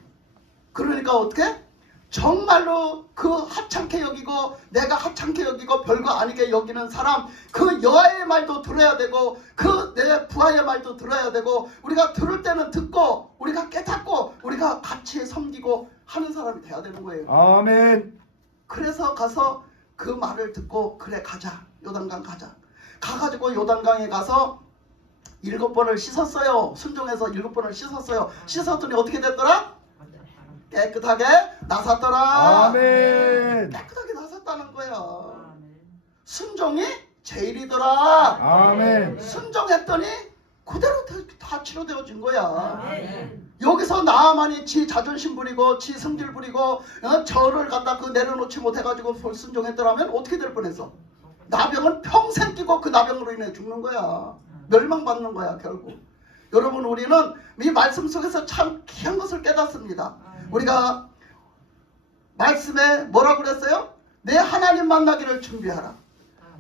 그러니까 어떻게? 정말로 그 하찮게 여기고 내가 하찮게 여기고 별거 아니게 여기는 사람, 그 여아의 말도 들어야 되고 그 내 부하의 말도 들어야 되고, 우리가 들을 때는 듣고 우리가 깨닫고 우리가 같이 섬기고 하는 사람이 돼야 되는 거예요. 아멘. 그래서 가서 그 말을 듣고 그래 가자, 요단강 가자. 가가지고 요단강에 가서 7번을 씻었어요. 순종해서 7번을 씻었어요. 씻었더니 어떻게 됐더라? 깨끗하게 나섰더라. 아멘. 깨끗하게 나섰다는 거야. 순종이 제일이더라. 아멘. 순종했더니 그대로 다 치료되어진 거야. 아멘. 여기서 나만이 지 자존심 부리고 지 성질 부리고 저를 갖다 그 내려놓지 못해가지고 순종했더라면 어떻게 될 뻔했어? 나병은 평생 끼고 그 나병으로 인해 죽는 거야. 멸망받는 거야 결국. 여러분 우리는 이 말씀 속에서 참 귀한 것을 깨닫습니다. 우리가 말씀에 뭐라고 그랬어요? 내 하나님 만나기를 준비하라.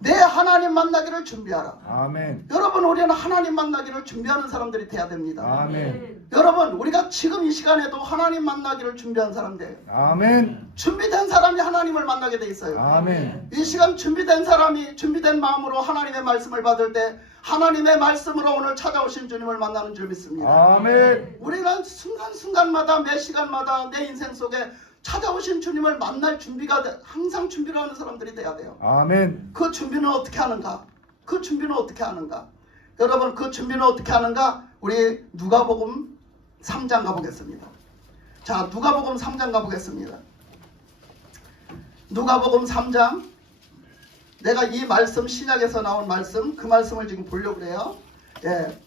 내 하나님 만나기를 준비하라. 아멘. 여러분 우리는 하나님 만나기를 준비하는 사람들이 돼야 됩니다. 아멘. 여러분 우리가 지금 이 시간에도 하나님 만나기를 준비한 사람들, 아멘. 준비된 사람이 하나님을 만나게 돼 있어요. 아멘. 이 시간 준비된 사람이 준비된 마음으로 하나님의 말씀을 받을 때 하나님의 말씀으로 오늘 찾아오신 주님을 만나는 줄 믿습니다. 아멘. 우리는 순간순간마다 매 시간마다 내 인생 속에 찾아오신 주님을 만날 준비가 항상 준비를 하는 사람들이 돼야 돼요. 아멘. 그 준비는 어떻게 하는가? 그 준비는 어떻게 하는가? 여러분 그 준비는 어떻게 하는가? 우리 누가복음 3장 가보겠습니다. 자, 누가복음 3장 가보겠습니다. 누가복음 3장, 내가 이 말씀 신약에서 나온 말씀, 그 말씀을 지금 보려고 그래요. 예.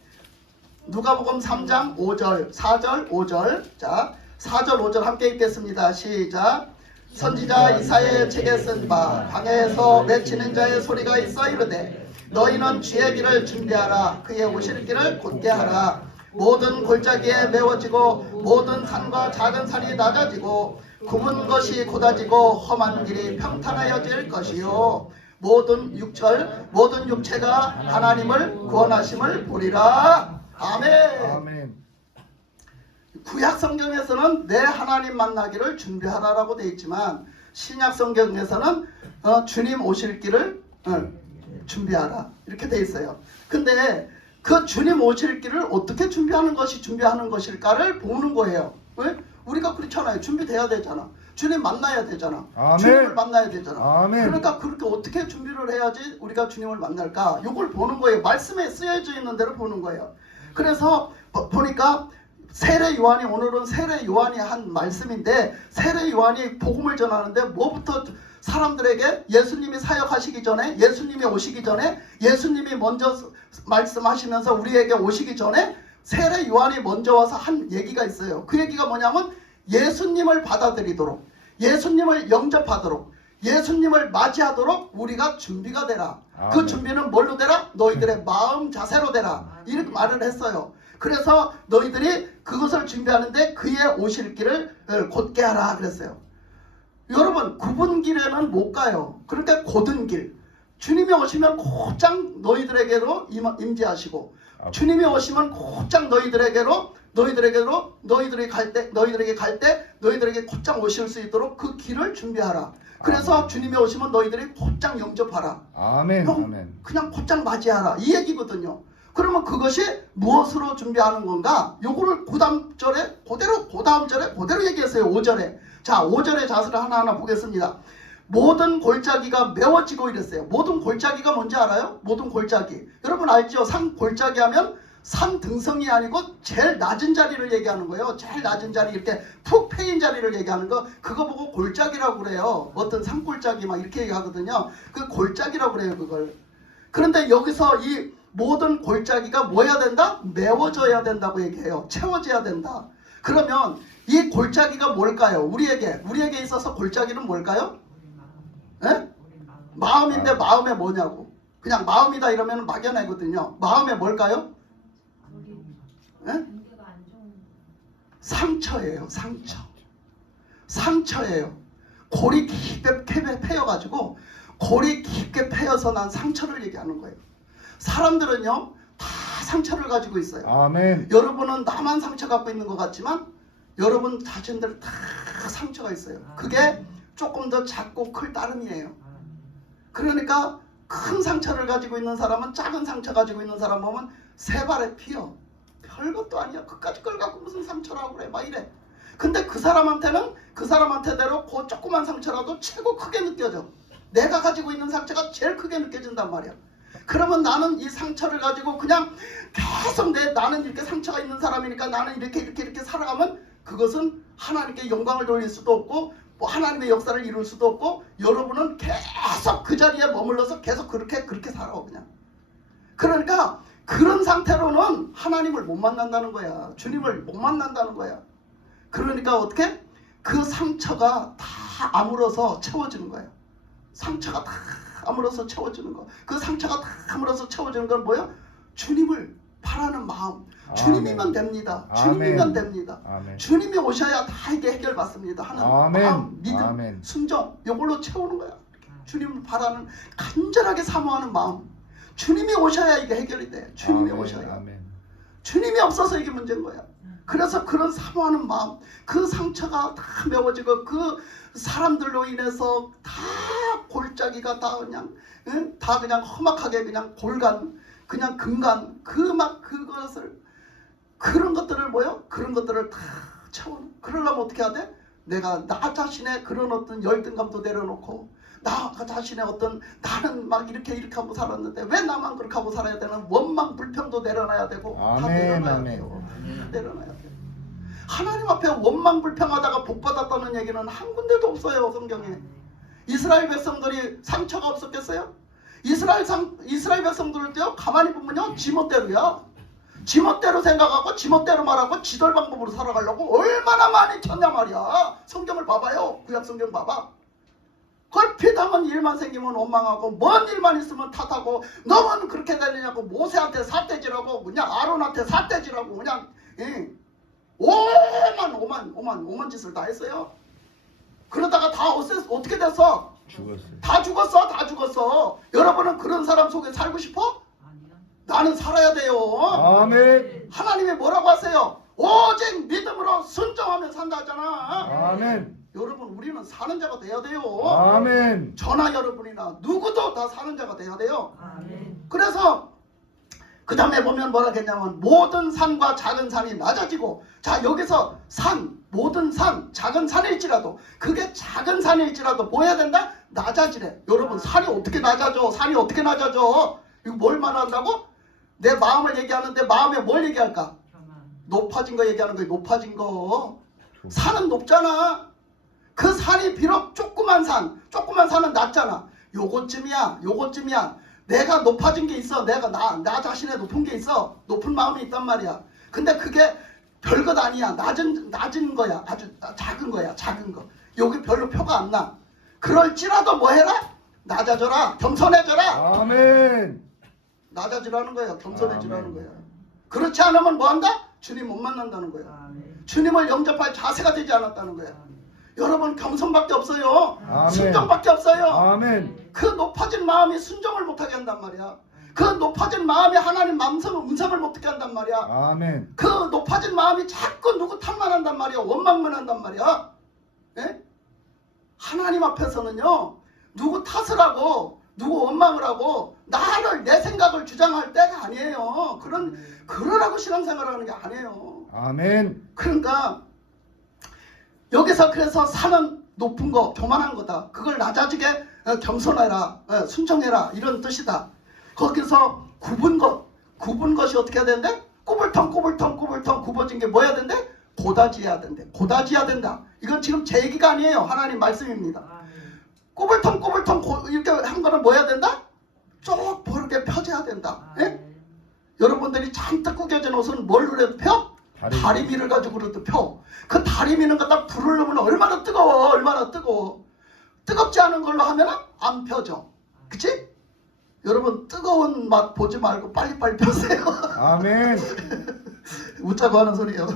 누가복음 3장 5절, 4절, 5절. 자, 4절, 5절 함께 읽겠습니다. 시작. 선지자 이사야의 책에 쓴 바 광야에서 외치는 자의 소리가 있어 이르되 너희는 주의 길을 준비하라. 그의 오실 길을 곧게 하라. 모든 골짜기에 메워지고 모든 산과 작은 산이 낮아지고 굽은 것이 곧아지고 험한 길이 평탄하여질 것이요 모든 육체가 하나님을 구원하심을 보리라. 아멘. 아멘. 구약 성경에서는 내 하나님 만나기를 준비하라라고 되어 있지만 신약 성경에서는 주님 오실 길을 준비하라 이렇게 되어 있어요. 근데 그 주님 오실 길을 어떻게 준비하는 것일까를 보는 거예요. 왜? 우리가 그렇잖아요. 준비돼야 되잖아. 주님 만나야 되잖아. 아멘. 주님을 만나야 되잖아. 아멘. 그러니까 그렇게 어떻게 준비를 해야지 우리가 주님을 만날까? 이걸 보는 거예요. 말씀에 쓰여져 있는 대로 보는 거예요. 그래서 보니까 세례 요한이 오늘은 세례 요한이 한 말씀인데 세례 요한이 복음을 전하는데 뭐부터 사람들에게 예수님이 사역하시기 전에 예수님이 오시기 전에 예수님이 먼저 말씀하시면서 우리에게 오시기 전에 세례 요한이 먼저 와서 한 얘기가 있어요. 그 얘기가 뭐냐면 예수님을 받아들이도록 예수님을 영접하도록 예수님을 맞이하도록 우리가 준비가 되라. 그 아멘. 준비는 뭘로 되라? 너희들의 마음 자세로 되라. 이렇게 말을 했어요. 그래서 너희들이 그것을 준비하는데 그의 오실 길을 곧게 하라 그랬어요. 여러분 굽은 길에는 못 가요. 그러니까 곧은 길. 주님이 오시면 곧장 너희들에게로 임재하시고 주님이 오시면 곧장 너희들에게 갈 때 너희들에게 곧장 오실 수 있도록 그 길을 준비하라. 그래서 주님이 오시면 너희들이 곧장 영접하라. 아멘. 형, 아멘. 그냥 곧장 맞이하라 이 얘기거든요. 그러면 그것이 무엇으로 준비하는 건가? 요거를 그 다음 절에 그대로 얘기했어요. 5절에. 자 5절의 자세를 하나하나 보겠습니다. 모든 골짜기가 메워지고 이랬어요. 모든 골짜기가 뭔지 알아요? 모든 골짜기. 여러분 알죠? 산 골짜기 하면 산 등성이 아니고 제일 낮은 자리를 얘기하는 거예요. 제일 낮은 자리 이렇게 푹 패인 자리를 얘기하는 거. 그거 보고 골짜기라고 그래요. 어떤 산골짜기 막 이렇게 얘기하거든요. 그 골짜기라고 그래요. 그걸. 그런데 여기서 이 모든 골짜기가 뭐 해야 된다? 메워져야 된다고 얘기해요. 채워져야 된다. 그러면 이 골짜기가 뭘까요? 우리에게 있어서 골짜기는 뭘까요? 예? 마음인데 마음에 뭐냐고. 그냥 마음이다 이러면 막연하거든요. 마음에 뭘까요? 예? 상처예요. 상처예요. 골이 깊게 패여가지고 골이 깊게 패여서 난 상처를 얘기하는 거예요. 사람들은요 다 상처를 가지고 있어요. 아멘. 여러분은 나만 상처 갖고 있는 것 같지만 여러분 자신들 다 상처가 있어요. 그게 조금 더 작고 클 따름이에요. 그러니까 큰 상처를 가지고 있는 사람은 작은 상처 가지고 있는 사람 보면 세 발에 피어. 별것도 아니야. 그까짓 걸 갖고 무슨 상처라고 그래. 막 이래. 근데 그 사람한테는 그 사람한테대로 그 조그만 상처라도 최고 크게 느껴져. 내가 가지고 있는 상처가 제일 크게 느껴진단 말이야. 그러면 나는 이 상처를 가지고 그냥 계속 나는 이렇게 상처가 있는 사람이니까 나는 이렇게 살아가면 그것은 하나님께 영광을 돌릴 수도 없고 뭐 하나님의 역사를 이룰 수도 없고 여러분은 계속 그 자리에 머물러서 계속 그렇게 살아 그냥. 그러니까 그런 상태로는 하나님을 못 만난다는 거야. 주님을 못 만난다는 거야. 그러니까 어떻게? 그 상처가 다 아물어서 채워지는 거야. 상처가 다 아물어서 채워지는 거. 그 상처가 다 아물어서 채워지는 건 뭐야? 주님을 바라는 마음. 주님이면 됩니다. 주님이면 됩니다. 아멘. 주님이 오셔야 다 이게 해결받습니다 하는 아멘. 마음, 믿음, 아멘. 순종 이걸로 채우는 거야. 주님을 바라는 간절하게 사모하는 마음. 주님이 오셔야 이게 해결이 돼. 주님이 아멘. 오셔야. 아멘. 주님이 없어서 이게 문제인 거야. 그래서 그런 사모하는 마음, 그 상처가 다 메워지고 그 사람들로 인해서 다 골짜기가 다 그냥 다 그냥 험악하게 그냥 골간 그냥 금간 그것을 그런 것들을 그런 것들을 다 채우는. 그러려면 어떻게 해야 돼? 내가 나 자신의 그런 어떤 열등감도 내려놓고 나 자신의 어떤 나는 막 이렇게 하고 살았는데 왜 나만 그렇게 하고 살아야 되는 원망 불평도 내려놔야 되고 다 내려놔야 돼요. 내려놔야 돼요. 하나님 앞에 원망 불평하다가 복받았다는 얘기는 한 군데도 없어요. 성경에. 이스라엘 백성들이 상처가 없었겠어요? 이스라엘 백성들을요 가만히 보면요 지멋대로야. 지멋대로 생각하고 지멋대로 말하고 지들 방법으로 살아가려고 얼마나 많이 쳤냐 말이야. 성경을 봐봐요. 구약 성경 봐봐. 걸핏하면 일만 생기면 원망하고 뭔 일만 있으면 탓하고 너는 그렇게 되느냐고 모세한테 삿대질하고 그냥 아론한테 삿대질하고 그냥 오만 짓을 다 했어요. 그러다가 다 어떻게 됐어? 죽었어요. 다 죽었어. 여러분은 그런 사람 속에 살고 싶어? 나는 살아야 돼요. 아멘. 하나님이 뭐라고 하세요? 오직 믿음으로 순종하면 산다 하잖아. 아멘. 여러분 우리는 사는 자가 돼야 돼요. 아멘. 저나 여러분이나 누구도 다 사는 자가 돼야 돼요. 아멘. 그래서 그 다음에 보면 뭐라 했냐면 모든 산과 작은 산이 낮아지고 자 여기서 모든 산 작은 산일지라도 그게 작은 산일지라도 뭐 해야 된다? 낮아지래. 여러분 산이 어떻게 낮아져? 이거 뭘 말한다고? 내 마음을 얘기하는데 마음에 뭘 얘기할까? 높아진 거 얘기하는 거예요. 높아진 거. 산은 높잖아. 그 산이 비록 조그만 산은 낮잖아. 요것쯤이야. 내가 높아진 게 있어. 내가 나 자신에 높은 게 있어. 높은 마음이 있단 말이야. 근데 그게 별것 아니야. 낮은 거야. 아주 작은 거야. 작은 거. 여기 별로 표가 안 나. 그럴지라도 뭐 해라? 낮아져라. 겸손해져라. 아멘. 낮아지라는 거야. 겸손해지라는 아멘. 거야. 그렇지 않으면 뭐 한다? 주님 못 만난다는 거야. 아멘. 주님을 영접할 자세가 되지 않았다는 거야. 여러분 겸손밖에 없어요. 아멘. 순종밖에 없어요. 아멘. 그 높아진 마음이 순종을 못하게 한단 말이야. 그 높아진 마음이 하나님 음성을 못하게 한단 말이야. 아멘. 그 높아진 마음이 자꾸 누구 탓만 한단 말이야. 원망만 한단 말이야. 예? 하나님 앞에서는요. 누구 탓을 하고 누구 원망을 하고 내 생각을 주장할 때가 아니에요. 그러라고 신앙생활을 하는 게 아니에요. 아멘. 그러니까 여기서 그래서 산은 높은 거, 교만한 거다. 그걸 낮아지게 겸손해라, 순종해라 이런 뜻이다. 거기서 굽은 것이 어떻게 해야 되는데? 꾸불텅 굽어진 게 뭐 해야 된대? 고다지해야 된대. 고다지해야 된다. 이건 지금 제 얘기가 아니에요. 하나님 말씀입니다. 아멘. 꾸불텅 이렇게 한 거는 뭐 해야 된다? 쭉 보르게 펴져야 된다. 예? 아멘. 여러분들이 잔뜩 구겨진 옷은 뭘 그래도 펴? 다리미를 가지고 그래도 펴. 그 다리미는 갖다 불을 넣으면 얼마나 뜨거워. 뜨겁지 않은 걸로 하면 안 펴져. 그치? 여러분 뜨거운 맛 보지 말고 빨리빨리 펴세요. 아멘. 웃자고 하는 소리예요.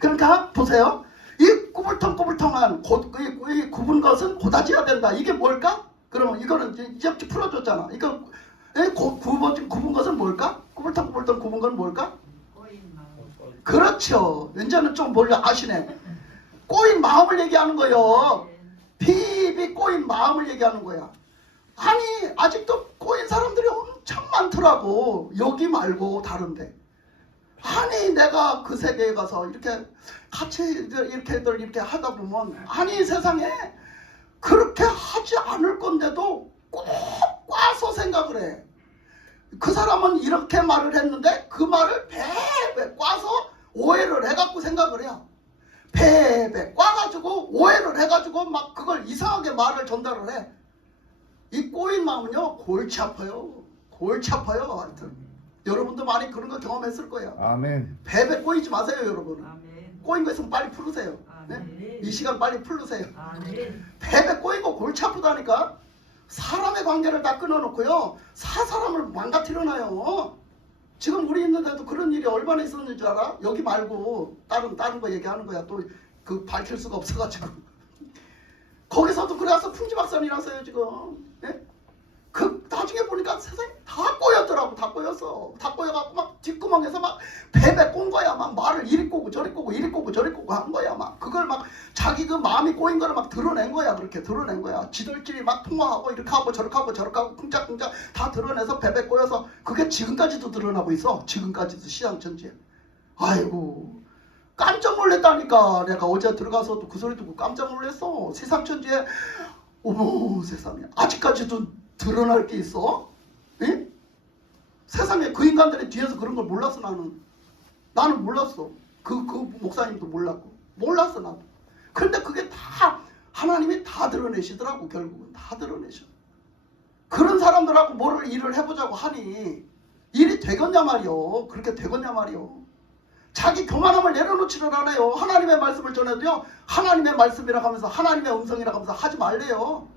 그러니까 보세요. 이 꾸불텅한 이 굽은 것은 고다지해야 된다. 이게 뭘까? 그러면 이거는 이제 풀어줬잖아. 이거 굽은 것은 뭘까? 꾸불텅 굽은 건 뭘까? 꼬인 마음. 그렇죠. 이제는 좀 몰라 아시네. 꼬인 마음을 얘기하는 거예요. 비비 꼬인 마음을 얘기하는 거야. 아니 아직도 꼬인 사람들이 엄청 많더라고. 여기 말고 다른데. 아니 내가 그 세계에 가서 이렇게 같이 이렇게 하다 보면 아니 세상에 그렇게 하지 않을 건데도 꼭 꽈서 생각을 해. 그 사람은 이렇게 말을 했는데 그 말을 배배 꽈서 오해를 해갖고 생각을 해요. 배배 꽈가지고 오해를 해가지고 막 그걸 이상하게 말을 전달을 해. 이 꼬인 마음은요 골치 아파요. 하여튼 여러분도 많이 그런 거 경험했을 거예요. 아멘. 배배 꼬이지 마세요 여러분. 아멘. 꼬인 거 있으면 빨리 풀으세요. 네? 아멘. 이 시간 빨리 풀으세요. 아멘. 배배 꼬인 거 골치 아프다니까. 사람의 관계를 다 끊어놓고요 사람을 망가뜨려 놔요. 지금 우리 있는데도 그런 일이 얼마나 있었는 줄 알아? 여기 말고 다른 거 얘기하는 거야. 또 그 밝힐 수가 없어가지고 거기서도 그래서 풍지박산이라서요 지금. 예? 그 나중에 보니까 세상에 다 꼬였더라고. 다 꼬여갖고 막 뒷구멍에서 막 배배 꼰 거야. 막 말을 이리 꼬고 저리 꼬고 한 거야. 막 그걸 막 자기 그 마음이 꼬인 거를 막 드러낸 거야. 그렇게 드러낸 거야. 지들끼리 막 통화하고 이렇게 하고 저렇게 하고 쿵짝쿵짝 다 드러내서 배배 꼬여서 그게 지금까지도 드러나고 있어. 지금까지도 시장천지에. 아이고 깜짝 놀랐다니까. 내가 어제 들어가서도 그 소리 듣고 깜짝 놀랐어. 세상천지에 어머 세상에 아직까지도 드러날 게 있어? 예? 세상에 그 인간들이 뒤에서 그런 걸 몰랐어. 나는 몰랐어. 그 목사님도 몰랐어 나도. 그런데 그게 다 하나님이 다 드러내시더라고. 결국은 다 드러내셔. 그런 사람들하고 뭐를 일을 해보자고 하니 일이 되겠냐 말이요. 그렇게 되겠냐 말이요. 자기 교만함을 내려놓지를 않아요. 하나님의 말씀을 전해도요 하나님의 말씀이라고 하면서 하나님의 음성이라고 하면서 하지 말래요.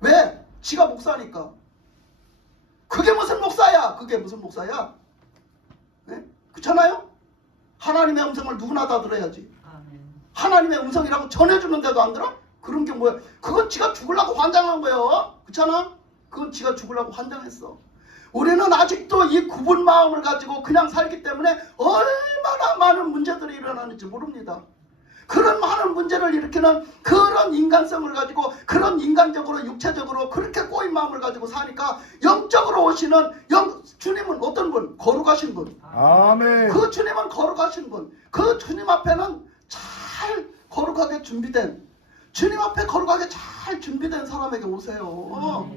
왜? 지가 목사니까. 그게 무슨 목사야? 네? 그렇잖아요? 하나님의 음성을 누구나 다 들어야지. 아멘. 하나님의 음성이라고 전해주는데도 안 들어? 그런 게 뭐야? 그건 지가 죽으려고 환장한 거예요. 그렇잖아? 그건 지가 죽으려고 환장했어. 우리는 아직도 이 굽은 마음을 가지고 그냥 살기 때문에 얼마나 많은 문제들이 일어나는지 모릅니다. 그런 많은 문제를 일으키는 그런 인간성을 가지고 그런 인간적으로 육체적으로 그렇게 꼬인 마음을 가지고 사니까 영적으로 오시는 주님은 어떤 분? 거룩하신 분. 아멘. 그 주님은 거룩하신 분. 그 주님 앞에는 잘 거룩하게 준비된 주님 앞에 거룩하게 잘 준비된 사람에게 오세요.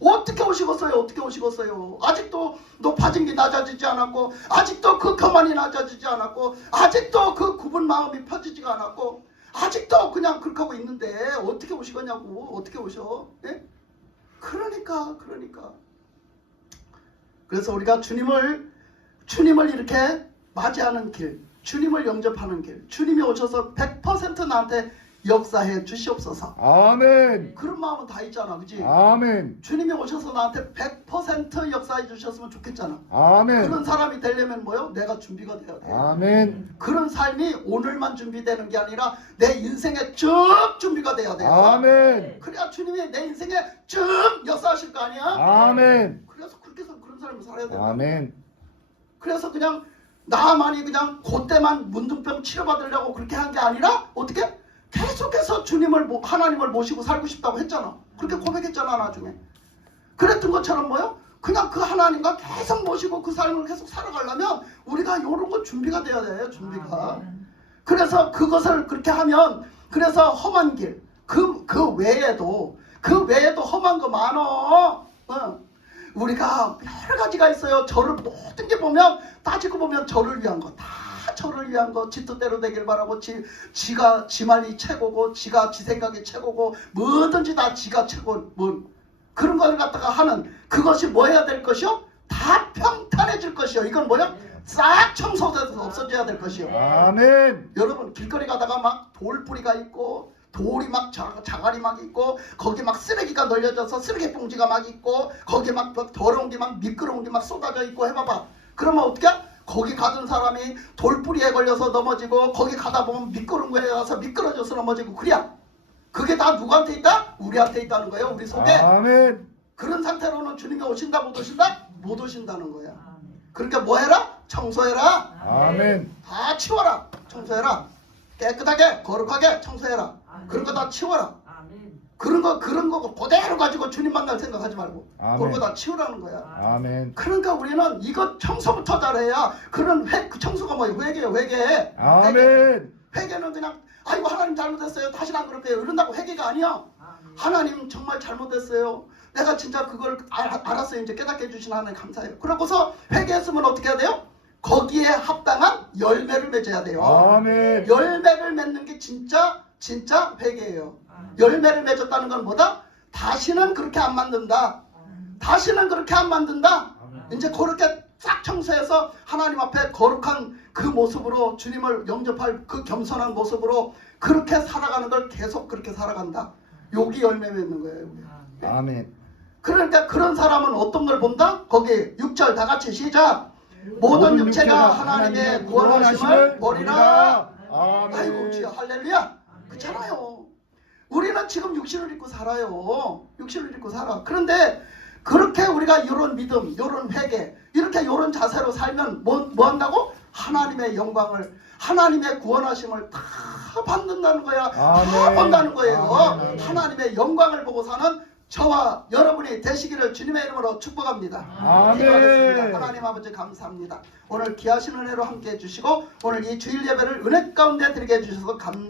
어떻게 오시겠어요? 어떻게 오시겠어요? 아직도 높아진 게 낮아지지 않았고, 아직도 그 교만이 낮아지지 않았고, 아직도 그 굽은 마음이 펴지지가 않았고, 아직도 그냥 그렇게 하고 있는데 어떻게 오시겠냐고. 어떻게 오셔? 예? 그러니까 그래서 우리가 주님을 이렇게 맞이하는 길, 주님을 영접하는 길, 주님이 오셔서 100% 나한테 역사해 주시옵소서. 아멘. 그런 마음은 다 있잖아, 그지? 아멘. 주님이 오셔서 나한테 100% 역사해 주셨으면 좋겠잖아. 아멘. 그런 사람이 되려면 뭐요? 내가 준비가 돼야 돼. 아멘. 그런 삶이 오늘만 준비되는 게 아니라 내 인생에 쭉 준비가 돼야 돼요. 아멘. 그래야 주님이 내 인생에 쭉 역사하실 거 아니야? 아멘. 그래서 그렇게 해서 그런 삶을 살아야 돼. 아멘. 그래서 그냥 나만이 그냥 그때만 문둥병 치료받으려고 그렇게 한 게 아니라 어떻게? 계속해서 하나님을 모시고 살고 싶다고 했잖아. 그렇게 고백했잖아, 나중에. 그랬던 것처럼 뭐요? 그냥 그 하나님과 계속 모시고 그 삶을 계속 살아가려면 우리가 이런 거 준비가 돼야 돼, 준비가. 그래서 그것을 그렇게 하면, 그래서 험한 길, 그 외에도 험한 거 많어. 우리가 여러 가지가 있어요. 저를 모든 게 보면, 따지고 보면 저를 위한 거, 다 저를 위한 거, 지 뜻대로 되길 바라고, 지가 지 말이 최고고, 지가 지 생각이 최고고, 뭐든지 다 지가 최고, 그런 걸 갖다가 하는, 그것이 뭐 해야 될 것이요? 다 평탄해질 것이요. 이건 뭐야? 싹 청소돼서 없어져야 될 것이요. 아멘. 여러분, 길거리 가다가 막 돌뿌리가 있고, 돌이 막 자갈이 막 있고, 거기 막 쓰레기가 널려져서 쓰레기 봉지가 막 있고, 거기 막 더러운 게 막 미끄러운 게 막 쏟아져 있고 해봐봐. 그러면 어떻게? 거기 가던 사람이 돌뿌리에 걸려서 넘어지고, 거기 가다 보면 미끄러운 거에 가서 미끄러져서 넘어지고, 그래야 그게 다 누구한테 있다? 우리한테 있다는 거예요. 우리 속에. 아멘. 그런 상태로는 주님이 오신다 못 오신다? 못 오신다는 거야. 그러니까 뭐 해라? 청소해라. 아멘. 다 치워라. 청소해라. 깨끗하게 거룩하게 청소해라. 그런 거 다 치워라. 그런 거 그대로 가지고 주님 만날 생각하지 말고 아멘. 그런 거 다 치우라는 거야. 아멘. 그러니까 우리는 이거 청소부터 잘해야. 그 청소가 뭐예요? 회개예요. 회개. 아멘. 회개는 그냥 아이고 하나님 잘못했어요, 다시는 안 그럴게요, 이런다고 회개가 아니야. 하나님 정말 잘못했어요, 내가 진짜 그걸 알았어요, 이제 깨닫게 해주신 하나님 감사해요. 그러고서 회개했으면 어떻게 해야 돼요? 거기에 합당한 열매를 맺어야 돼요. 아멘. 열매를 맺는 게 진짜 회개예요. 열매를 맺었다는 건 뭐다? 다시는 그렇게 안 만든다. 다시는 그렇게 안 만든다. 이제 그렇게 싹 청소해서 하나님 앞에 거룩한 그 모습으로 주님을 영접할 그 겸손한 모습으로 그렇게 살아가는 걸 계속 그렇게 살아간다. 여기 열매 맺는 거예요. 아멘. 그러니까 그런 사람은 어떤 걸 본다? 거기 6절 다 같이 시작. 모든 육체가 하나님의 구원하심을 보리라. 아이고 주여 할렐루야. 그렇잖아요. 우리는 지금 육신을 입고 살아요. 육신을 입고 살아. 그런데 그렇게 우리가 이런 믿음, 이런 회개, 이렇게 이런 자세로 살면 뭐 한다고? 하나님의 영광을, 하나님의 구원하심을 다 받는다는 거야. 다 아멘. 본다는 거예요. 아멘. 하나님의 영광을 보고 사는 저와 여러분이 되시기를 주님의 이름으로 축복합니다. 아멘. 기도하겠습니다. 하나님 아버지 감사합니다. 오늘 귀하신 은혜로 함께 해주시고 오늘 이 주일 예배를 은혜 가운데 드리게 해주셔서 감사합니다.